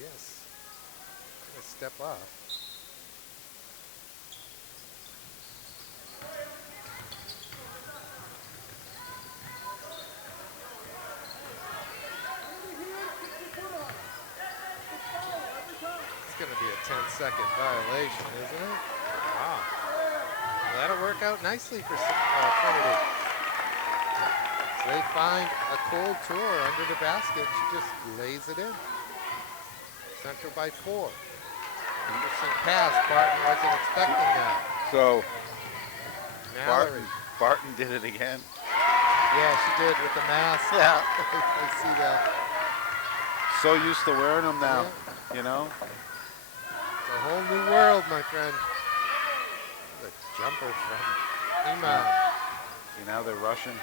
Yes. a step off. It's going to be a 10-second violation, isn't it? Wow. That'll work out nicely for Trinity. So they find a cold tour under the basket. She just lays it in. Central by 4. Interesting pass. Barton wasn't expecting that. So Mallory. Barton did it again. Yeah, she did with the mask. Yeah. I see that. So used to wearing them now, Yeah. you know? It's a whole new world, my friend. The jumper from Iman. See, now they're rushing.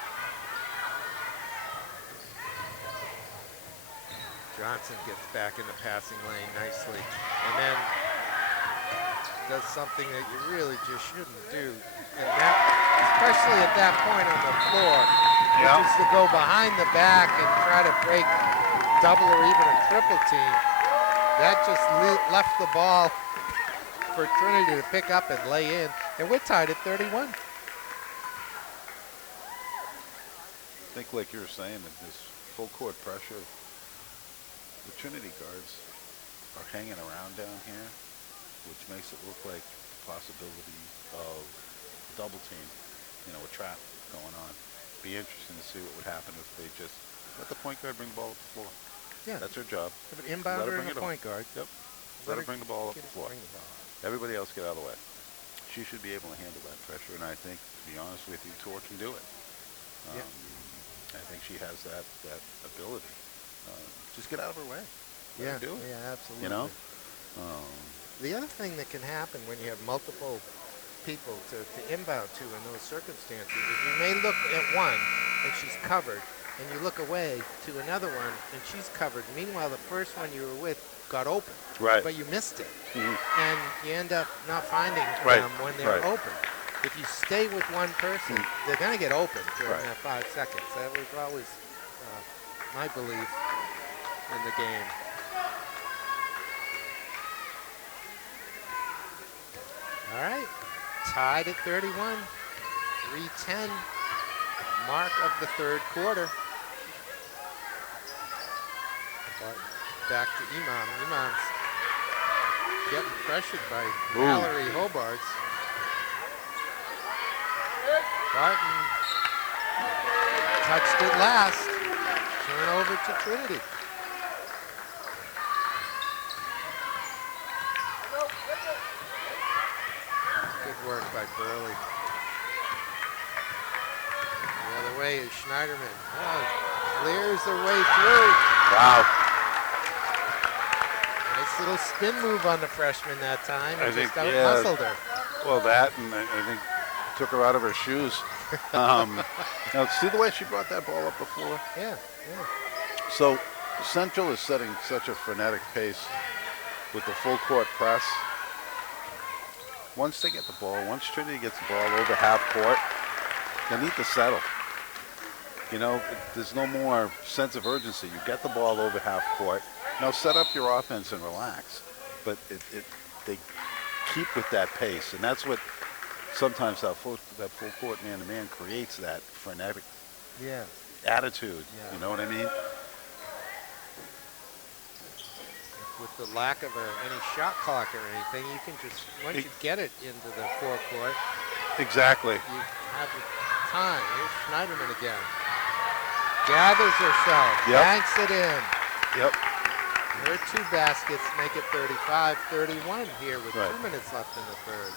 Johnson gets back in the passing lane nicely. And then does something that you really just shouldn't do. And that, especially at that point on the floor, Yeah. which is to go behind the back and try to break double or even a triple team. That just left the ball for Trinity to pick up and lay in. And we're tied at 31. I think, like you were saying, that this full court pressure, the Trinity guards are hanging around down here, which makes it look like the possibility of double team, you know, a trap going on. Be interesting to see what would happen if they just let the point guard bring the ball up the floor. Yeah. That's her job. Have an inbounder and bring a it on. point guard. Yep. Let her bring the ball up the floor. Bring the ball. Everybody else get out of the way. She should be able to handle that pressure, and I think, to be honest with you, Tor can do it. Yeah. I think she has that ability. Just get out of her way. Let her do it. Yeah, absolutely. You know? The other thing that can happen when you have multiple people to inbound to in those circumstances is you may look at one and she's covered, and you look away to another one and she's covered. Meanwhile, the first one you were with got open, Right. but you missed it, Mhm. and you end up not finding Right. them when they're Right. open. If you stay with one person, they're going to get open during Right. that 5 seconds. That was always my belief in the game. All right, tied at 31, 3:10, mark of the third quarter. But back to Imam. Imam's getting pressured by Mallory Hobarts. Barton touched it last. Turnover to Trinity. Good work by Burley. The other way is Schneiderman. Clears their way through. Wow. Nice little spin move on the freshman that time. I And think, just yeah. out-muscled her. Well, that, and I think took her out of her shoes. Now, see the way she brought that ball up the floor? Yeah. So Central is setting such a frenetic pace with the full court press. Once they get the ball, once Trinity gets the ball over half court, they need to settle. You know, there's no more sense of urgency. You get the ball over half court. Now set up your offense and relax. But they keep with that pace, and that's what sometimes that full court man-to-man creates, that frenetic attitude. Yeah. You know what I mean? With the lack of any shot clock or anything, you can just, once you get it into the forecourt, Exactly. you have the time. Here's Schneiderman again. Gathers herself, banks it in. Yep. Her 2 baskets make it 35-31 here with Right. 2 minutes left in the third.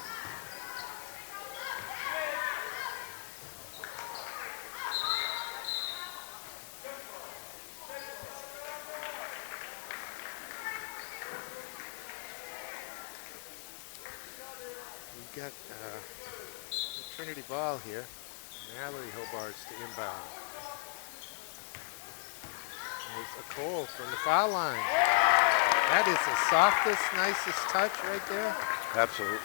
We've got the Trinity ball here. Mallory Hobarts to inbound. There's a Cole from the foul line. That is the softest, nicest touch right there. Absolutely.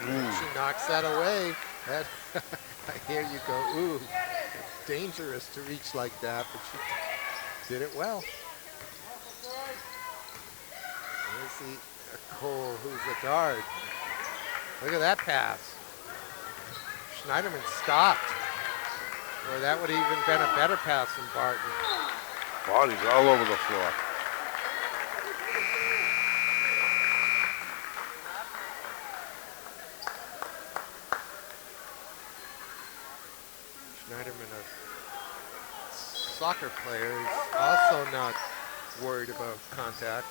She knocks that away. That I hear you go, ooh, it's dangerous to reach like that, but she did it well. Here's the Cole, who's the guard. Look at that pass. Schneiderman stopped. Or that would have even been a better pass from Barton. Bodies all over the floor. Schneiderman, a soccer player, is also not worried about contact.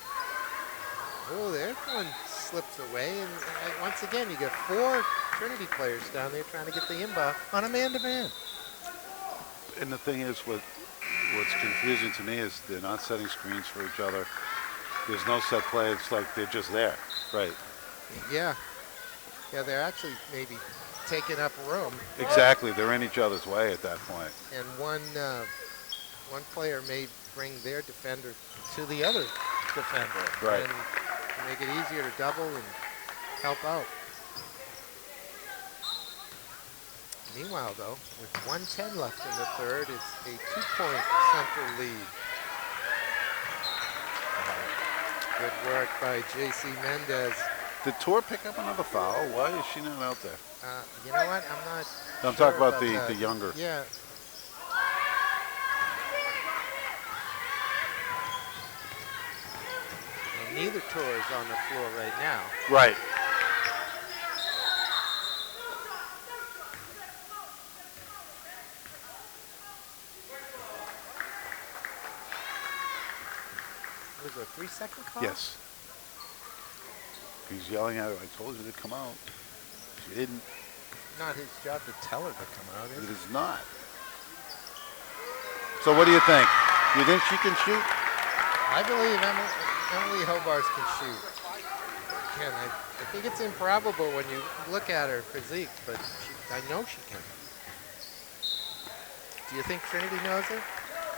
Oh, there one slips away, and once again, you get 4 Trinity players down there trying to get the inbound on a man-to-man. And the thing is, what's confusing to me is they're not setting screens for each other. There's no set play. It's like they're just there. Right. Yeah. Yeah, they're actually maybe taking up room. Exactly. They're in each other's way at that point. And one player may bring their defender to the other defender. Right. And make it easier to double and help out. Meanwhile, though, with 1:10 left in the third, it's a 2-point Central lead. Good work by J.C. Mendez. Did Tor pick up another foul? Why is she not out there? You know what? I'm not I'm sure talking about that. the younger. Yeah. And neither Tor is on the floor right now. Right. Was it a 3-second call? Yes. He's yelling at her, I told you to come out. She didn't. Not his job to tell her to come out, is It it? is not. So what do you think? You think she can shoot? I believe Emily Hobarth can shoot. Again, I think it's improbable when you look at her physique, but I know she can. Do you think Trinity knows her?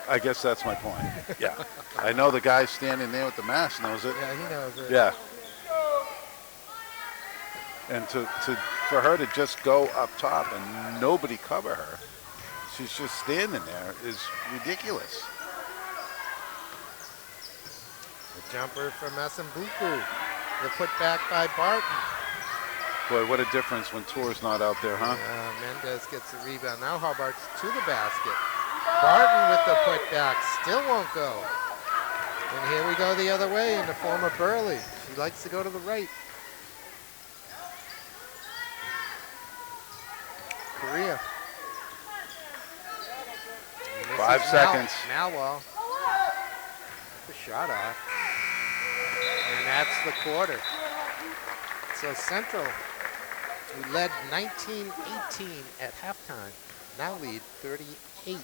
I guess that's my point. Yeah. I know the guy standing there with the mask knows it. Yeah, he knows it. Yeah. And for her to just go up top and nobody cover her, she's just standing there, is ridiculous. The jumper from Esambuku. The put back by Barton. Boy, what a difference when Tor's not out there, huh? Mendez gets the rebound. Now Hobart's to the basket. Barton with the putback. Still won't go. And here we go the other way in the form of Burley. She likes to go to the right. Korea. 5 seconds. Malwell. The shot off. And that's the quarter. So Central, who led 19-18 at halftime, now lead 38-33.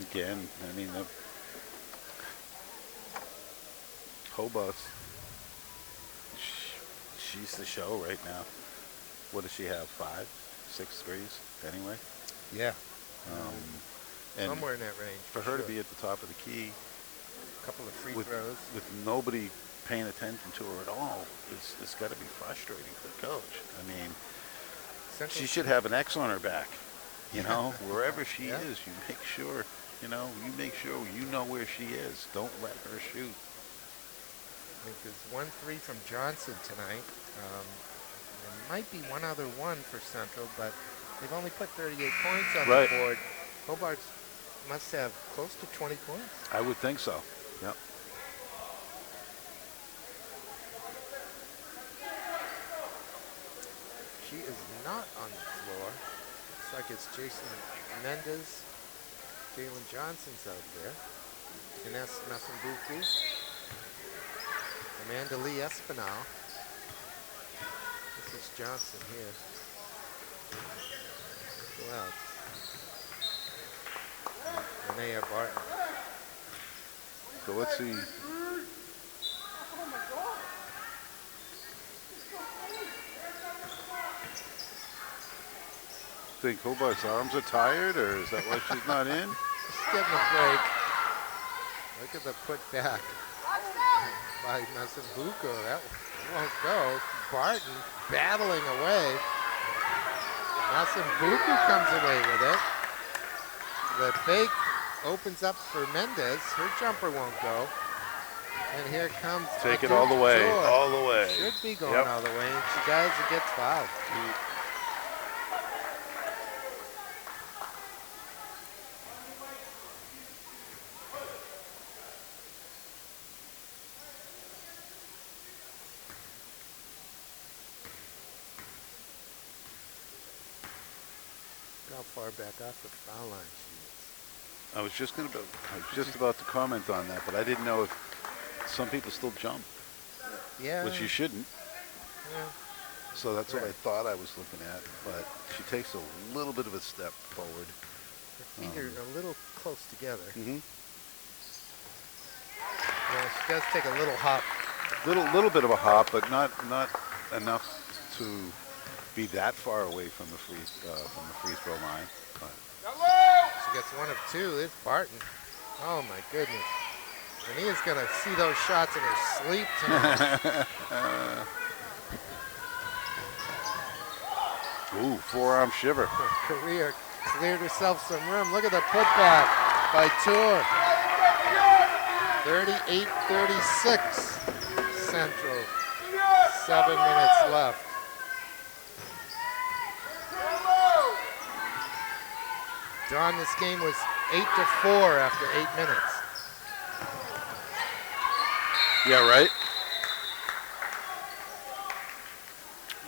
Again, I mean, Hobarth, she's the show right now. What does she have, 5, 6 threes anyway? Yeah. And Somewhere in that range. for her to be at the top of the key, a couple of free with, throws. with nobody paying attention to her at all, it's got to be frustrating for the coach. I mean, Central she should have an X on her back. You know, wherever she Yeah. is, you make sure, you know where she is. Don't let her shoot. I think there's 1 3 from Johnson tonight. There might be one other one for Central, but they've only put 38 points on Right. the board. Hobart must have close to 20 points. I would think so. Yep. She is not on the floor. Looks like it's Jason Mendez. Jalen Johnson's out there. Ines Masambuku. Amanda Lee Espinal. This is Johnson here. Who else? Renee Barton. So let's see. Think Hobart's arms are tired, or is that why she's not in? She's getting a break. Look at the put back by Masambuku. That won't go. Barton battling away. Now pass, and Buku comes away with it. The fake opens up for Mendez. Her jumper won't go. And here comes Take it all the way, Joy. all the way. Should be going Yep. all the way, and she does. It gets fouled. How far back off the foul line she is. I was just about to comment on that, but I didn't know if some people still jump, Yeah. which you shouldn't. Yeah. So that's what I Right. thought I was looking at, but she takes a little bit of a step forward. Her feet are a little close together. Mm-hmm. Yeah, she does take a little hop. Little bit of a hop, but not enough to be that far away from the free throw line. But She gets one of two. It's Barton. Oh my goodness. And he is going to see those shots in her sleep tonight. Ooh, forearm shiver. Korea cleared herself some room. Look at the putback by Tour. 38-36 Central. 7 minutes left. John, this game was 8-4 after 8 minutes. Yeah, right.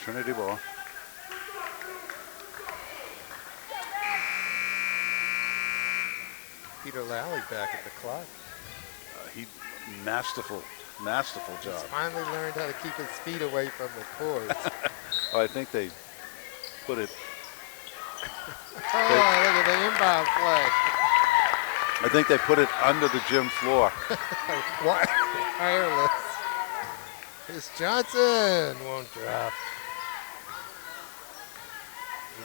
Trinity ball. Peter Lally back at the clock. He masterful job. He's finally learned how to keep his feet away from the cords. Oh, I think they put it. Oh, look at the inbound flag. I think they put it under the gym floor. Wireless. Here's Johnson. Won't drop.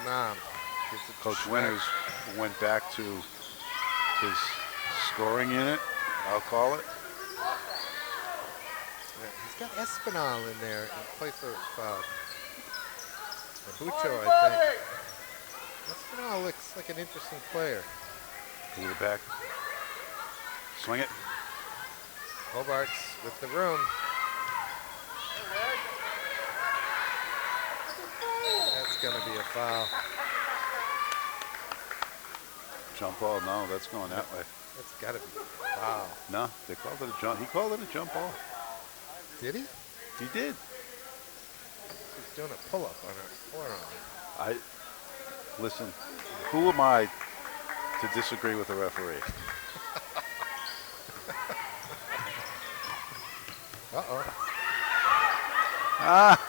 Imam. Gets it to Coach Schneck. Winters went back to his scoring unit, I'll call it. Yeah, he's got Espinal in there in place of Mabucho, I think. Espinal looks like an interesting player. Move it back. Swing it. Hobart's with the room. That's going to be a foul. Jump ball. No, that's going that way. That's got to be a foul. No, they called it a jump. He called it a jump ball. Did he? He did. He's doing a pull-up on her forearm. Listen, who am I to disagree with the referee? Uh-oh. Ah.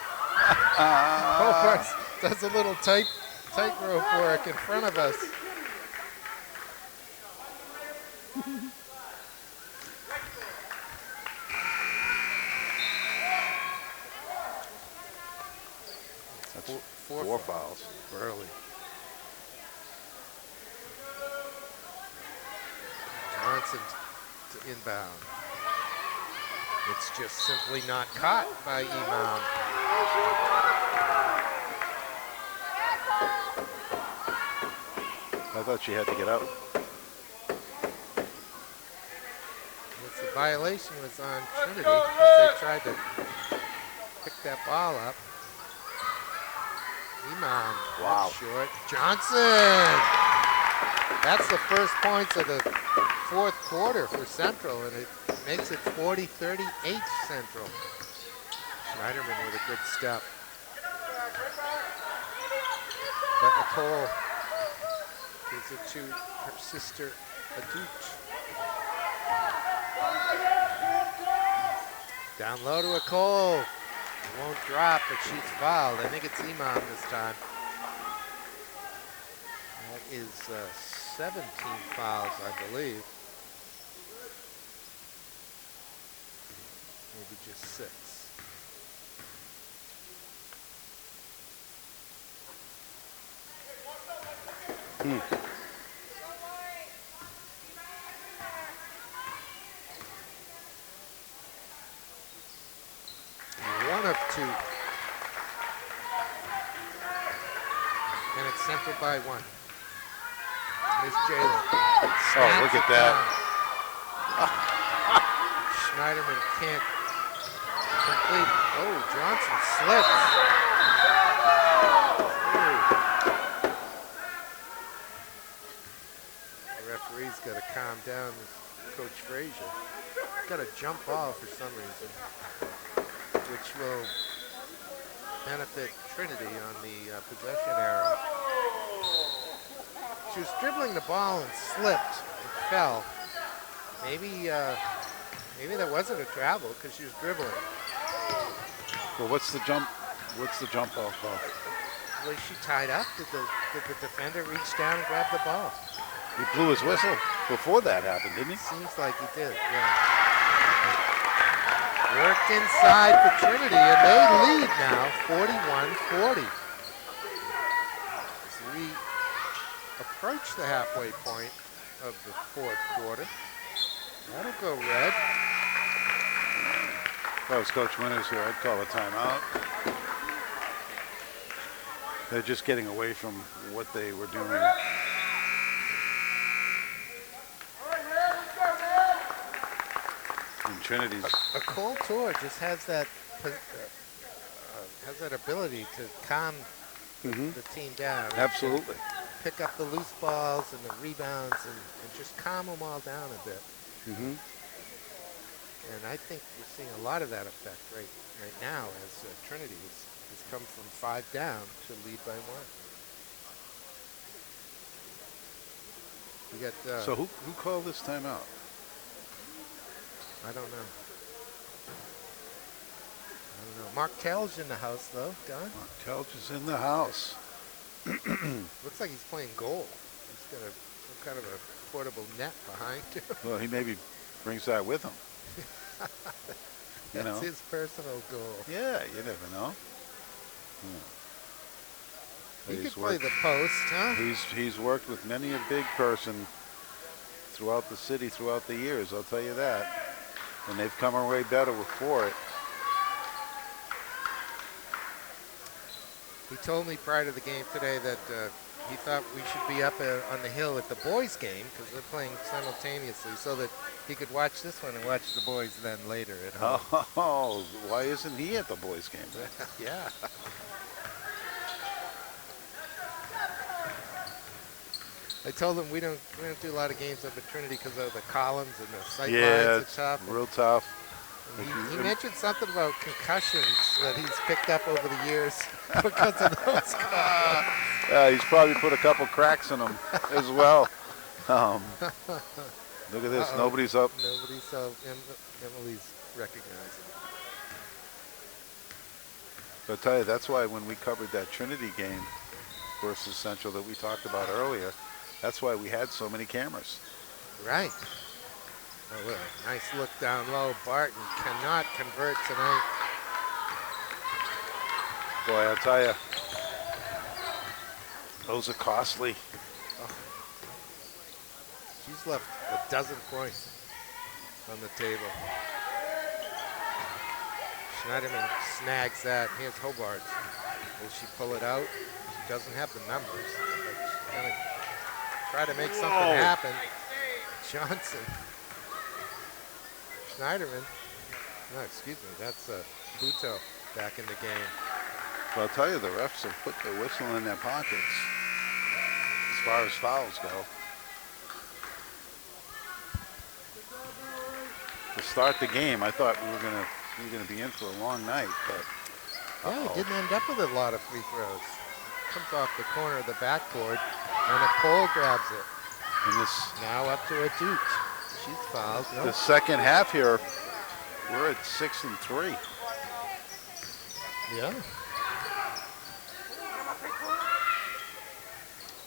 Hobart does a little tightrope work in front of us. That's Four fouls. Early. Johnson to inbound. It's just simply not caught by Imam. I thought she had to get out. The violation was on Trinity because they tried to pick that ball up. Imam, Wow. short. Johnson! That's the first points of the fourth quarter for Central, and it makes it 40-38 Central. Schneiderman with a good step. But Nicole gives it to her sister, Aduch. Down low to Nicole. Won't drop, but she's fouled. I think it's Imam this time. That is 17 fouls, I believe. Maybe just 6. One of two. And it's Central by 1. Here's Jalen. Oh, look Snaps at it that. down. Schneiderman can't complete. Oh, Johnson slips. The referee's got to calm down, Coach Frazier. Got a jump ball for some reason, which will benefit Trinity on the possession arrow. She was dribbling the ball and slipped and fell. Maybe that wasn't a travel because she was dribbling. Well, what's the jump ball called? Was she tied up? Did the defender reach down and grab the ball? He blew his whistle before that happened, didn't he? Seems like he did, yeah. Worked inside for Trinity, and they lead now, 41-40. As we approach the halfway point of the fourth quarter. That'll go red. If I was Coach Winters here, I'd call a timeout. They're just getting away from what they were doing. And Trinity's A cold tour just has that ability to calm the team down. absolutely. Pick up the loose balls and the rebounds and just calm them all down a bit. And I think we're seeing a lot of that effect right now as Trinity has come from 5 down to lead by 1. We got. So who called this timeout? I don't know. Mark Tell's in the house though, Don. Mark Telch is in the house. Looks like he's playing goal. He's got some kind of a portable net behind him. Well, he maybe brings that with him. That's his personal goal. Yeah, you never know. He could play the post, huh? He's worked with many a big person throughout the city, throughout the years, I'll tell you that. And they've come away better for it. He told me prior to the game today that he thought we should be up on the hill at the boys' game because they're playing simultaneously, so that he could watch this one and watch the boys then later at home. Oh, why isn't he at the boys' game then? Yeah. I told him we don't do a lot of games up at Trinity because of the columns and the sight lines it's are tough. real tough. He mentioned something about concussions that he's picked up over the years because of those columns. He's probably put a couple cracks in them as well. Look at this. Nobody's up. Nobody's up. Emily's recognizing. But I tell you, that's why when we covered that Trinity game versus Central that we talked about earlier, that's why we had so many cameras. Right. Oh, look, nice look down low. Barton cannot convert tonight. Boy, I'll tell you, those are costly. Oh. She's left a dozen points on the table. Schneiderman snags that. Here's Hobart. Will she pull it out? She doesn't have the numbers, but she's going to try to make something happen. Johnson. Schneiderman. No, excuse me. That's Buto back in the game. Well, I'll tell you, the refs have put their whistle in their pockets as far as fouls go. To start the game, I thought we were gonna be in for a long night, but yeah, he didn't end up with a lot of free throws. Comes off the corner of the backboard, and a Cole grabs it. in this Now up to a Duke. She's fouled. the second half here, we're at 6 and 3. Yeah.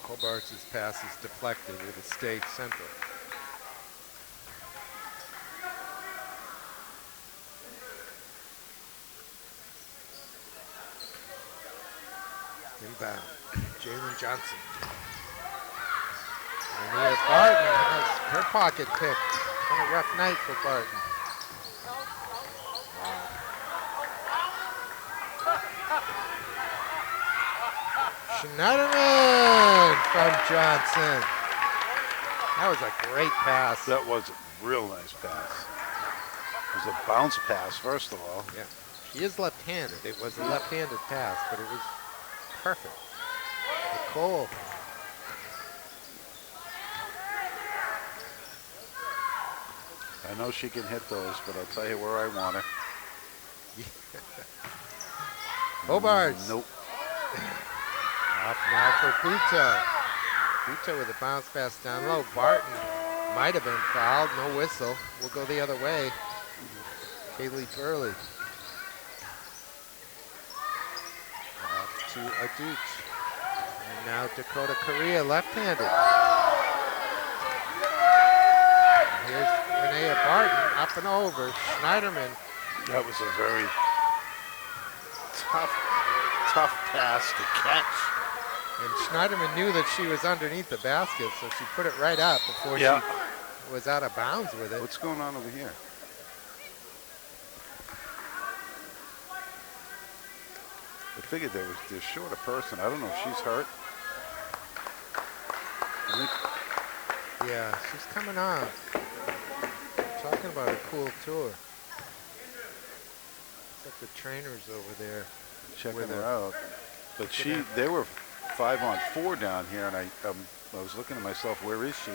Hobart's pass is deflected. It'll stay Central. Inbound. Jalen Johnson. And here's Barton has her pocket picked. On a rough night for Barton. Schneiderman from Johnson. That was a great pass. That was a real nice pass. It was a bounce pass, first of all. Yeah. She is left-handed. It was a left-handed pass, but it was perfect. Nicole. I know she can hit those, but I'll tell you where I want her. Hobards. Nope. Off now for Buto. Buto with a bounce pass down low. Barton might have been fouled. No whistle. We'll go the other way. Kaylee Burley. Off to Adut. And now Dakota Correa left-handed. Here's Renea Barton up and over. Schneiderman. That was a very tough pass to catch. And Schneiderman knew that she was underneath the basket, so she put it right up before she was out of bounds with it. What's going on over here? I figured they're short a person. I don't know if she's hurt. Yeah, she's coming on. Talking about a cool tour. Looks like the trainers over there Checking her out. But they were 5-on-4 down here, and I was looking at myself, where is she?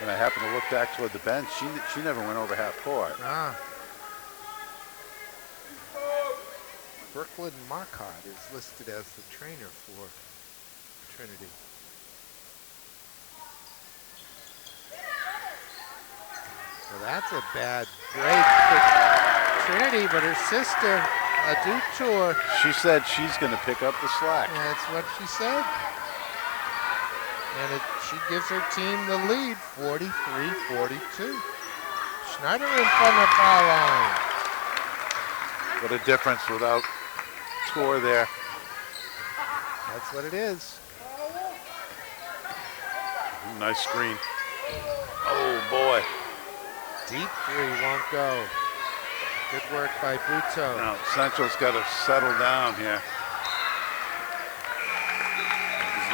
And I happened to look back toward the bench. She never went over half court. Ah. Brooklyn Marcotte is listed as the trainer for Trinity. Well, that's a bad break for Trinity, but her sister, Adut, she said she's going to pick up the slack. That's what she said. And she gives her team the lead, 43-42. Schneiderman from the foul line. What a difference without Tour there. That's what it is. Nice screen. Oh, boy. Deep three won't go. Good work by Buto. Now, Central's got to settle down here.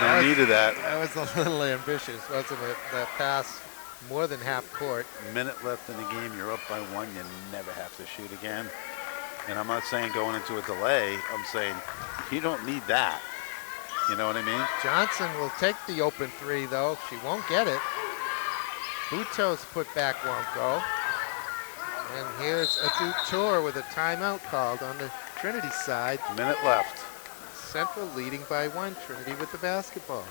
There's no need of that. That was a little ambitious, wasn't it? That pass more than half court. A minute left in the game, you're up by one, you never have to shoot again. And I'm not saying going into a delay, I'm saying you don't need that. You know what I mean? Johnson will take the open three, though. She won't get it. Buto's put back won't go. And here's Adut with a timeout called on the Trinity side. Minute left. Central leading by one. Trinity with the basketball.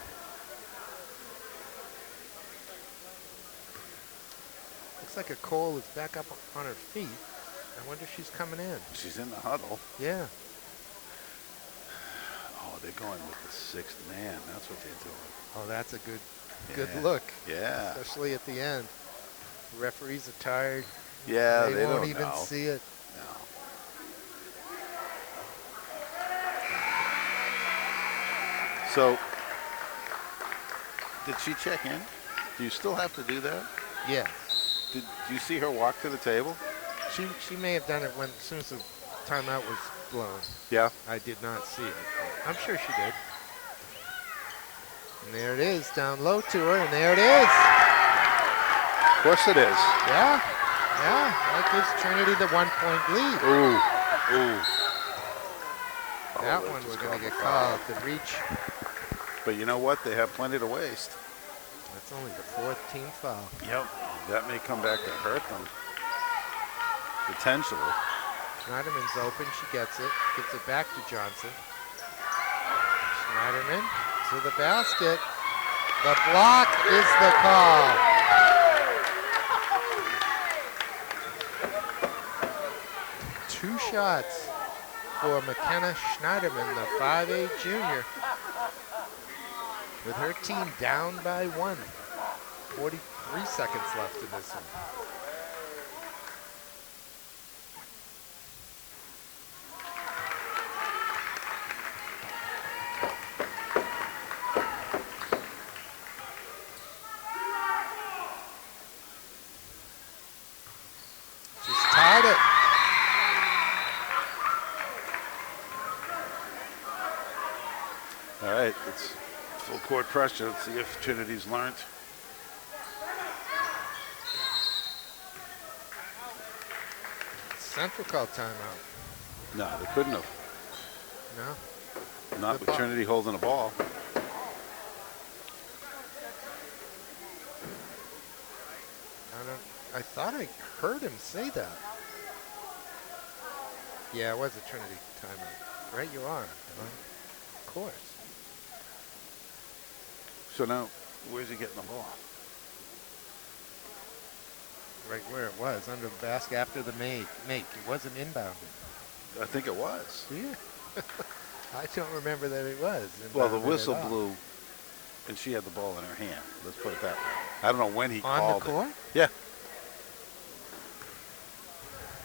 Looks like Cole is back up on her feet. I wonder if she's coming in. She's in the huddle. Yeah. Oh, they're going with the sixth man. That's what they're doing. Oh, that's a good look. Yeah. Especially at the end. The referees are tired. Yeah, they won't don't even know. see it. No. So, did she check in? Do you still have to do that? Yeah. Did you see her walk to the table? She may have done it as soon as the timeout was blown. Yeah. I did not see it. I'm sure she did. And there it is, down low to her, and there it is. Of course it is. Yeah. Yeah, that gives Trinity the 1-point lead. Ooh. Ooh. That one we're going to get called, the reach. But you know what? They have plenty to waste. That's only the 4th team foul. Yep. That may come back to hurt them. Potentially. Schneiderman's open, she gets it, gives it back to Johnson. Schneiderman to the basket. The block is the call. Two shots for McKenna Schneiderman, the 5'8" junior, with her team down by one. 43 seconds left in this one. She's tied it. All right, it's Full court pressure. Let's see if Trinity's learned. Central called timeout. No, they couldn't have. No. Not with Trinity holding the ball. I thought I heard him say that. Yeah, it was a Trinity timeout. Right, you are. Of course. So now, where's he getting the ball? Right where it was, under the basket after the make. It wasn't inbounded. I think it was. Yeah. I don't remember that it was. Well, the whistle blew, and she had the ball in her hand. Let's put it that way. I don't know when he called on the court? Yeah.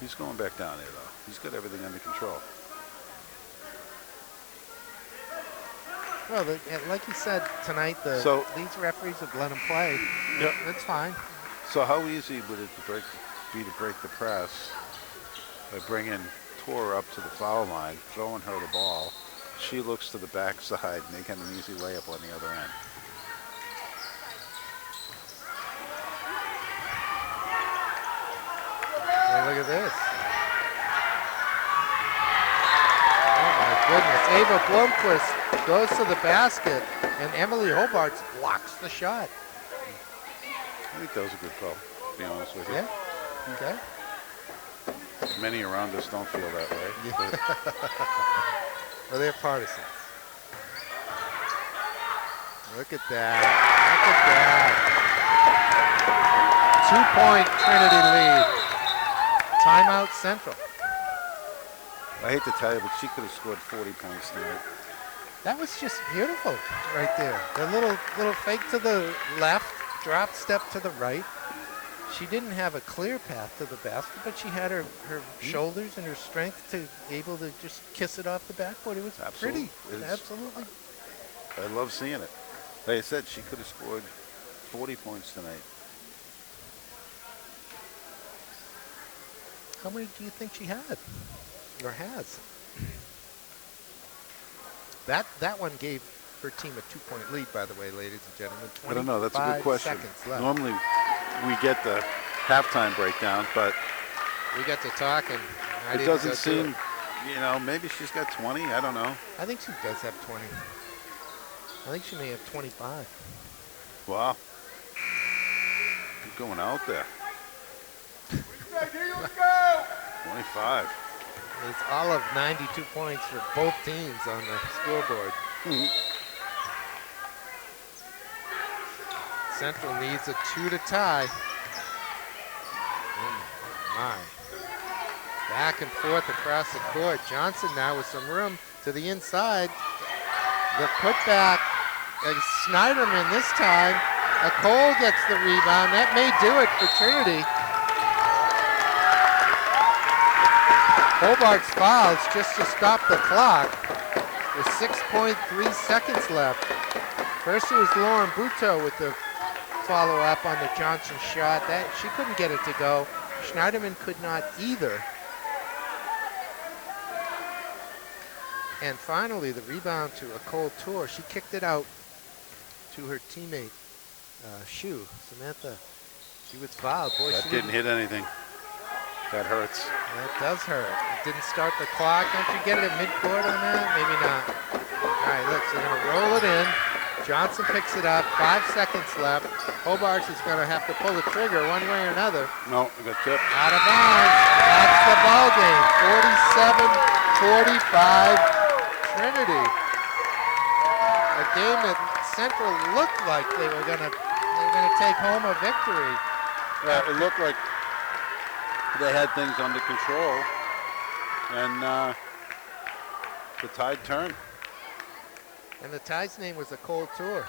He's going back down there, though. He's got everything under control. Well, like you said tonight, these referees have let him play. Yep. That's fine. So how easy would it be to break the press by bringing Tor up to the foul line, throwing her the ball? She looks to the backside, and they get an easy layup on the other end. Hey, look at this. Oh, my goodness. Ava Blomquist goes to the basket, and Emily Hobarts blocks the shot. I think that was a good call, to be honest with you. Yeah? Okay. Many around us don't feel that way. Yeah. Well, they're partisans. Look at that. Look at that. 2-point Trinity lead. Timeout Central. I hate to tell you, but she could have scored 40 points tonight. That was just beautiful right there. The little fake to the left, drop step to the right. She didn't have a clear path to the basket, but she had her shoulders and her strength to able to just kiss it off the backboard. It was pretty. Absolutely. I love seeing it. Like I said, she could have scored 40 points tonight. How many do you think she had or has? That one gave her team a 2-point lead, by the way, ladies and gentlemen. I don't know. That's a good question. Left. Normally, we get the halftime breakdown, but we got to talk, and it doesn't seem, you know, maybe she's got 20. I don't know. I think she does have 20. I think she may have 25. Wow. You're going out there. 25. It's all of 92 points for both teams on the scoreboard. Central needs a 2 to tie. Oh my. Back and forth across the court. Johnson now with some room to the inside. The putback. Schneiderman this time. Cole gets the rebound. That may do it for Trinity. Hobart's fouls just to stop the clock with 6.3 seconds left. First it was Lauren Buteau with the follow-up on the Johnson shot. That she couldn't get it to go. Schneiderman could not either. And finally, the rebound to Nicole Tor. She kicked it out to her teammate, Shu, Samantha. She was fouled. Boy, that didn't hit anything. That hurts. That does hurt. It didn't start the clock. Don't you get it at midcourt on that? Maybe not. All right, look, so they're going to roll it in. Johnson picks it up. 5 seconds left. Hobarts is going to have to pull the trigger one way or another. No, it got tipped. Out of bounds. That's the ball game. 47-45 Trinity. A game that Central looked like they were going to take home a victory. Yeah, it looked like they had things under control, and the tide turned. And the tie's name was Nicole Tor.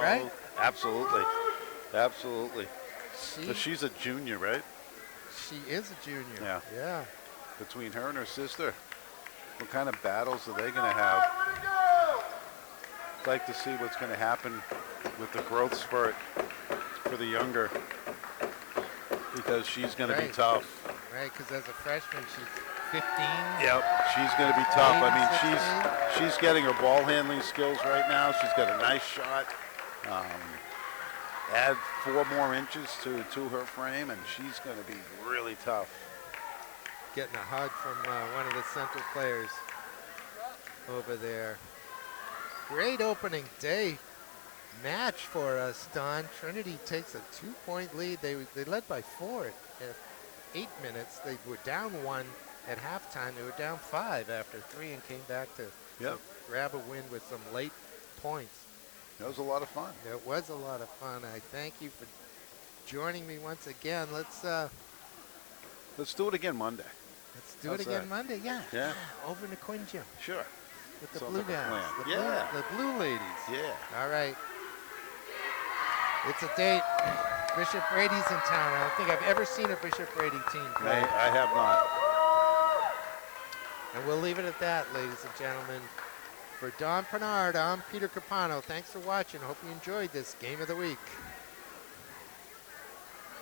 Right? Absolutely. Absolutely. So she's a junior, right? She is a junior. Yeah. Yeah. Between her and her sister, what kind of battles are they going to have? I'd like to see what's going to happen with the growth spurt for the younger, because she's going to be tough. Right, because as a freshman, she's Yep, she's going to be tough. I mean, 16. she's getting her ball handling skills right now. She's got a nice shot. Add 4 more inches to her frame, and she's going to be really tough. Getting a hug from one of the Central players over there. Great opening day match for us, Don. Trinity takes a 2-point lead. They led by 4 at 8 minutes. They were down 1 at halftime. They were down 5 after 3 and came back to grab a win with some late points. That was a lot of fun. It was a lot of fun. I thank you for joining me once again. Let's do it again Monday. Let's do it again Monday. Yeah. Over in the Quinn Gym. Sure. With the blue guys. The blue ladies. Yeah. All right. It's a date. Bishop Brady's in town. I don't think I've ever seen a Bishop Brady team play. I have not. And we'll leave it at that, ladies and gentlemen. For Don Pernard, I'm Peter Capano. Thanks for watching. Hope you enjoyed this Game of the Week.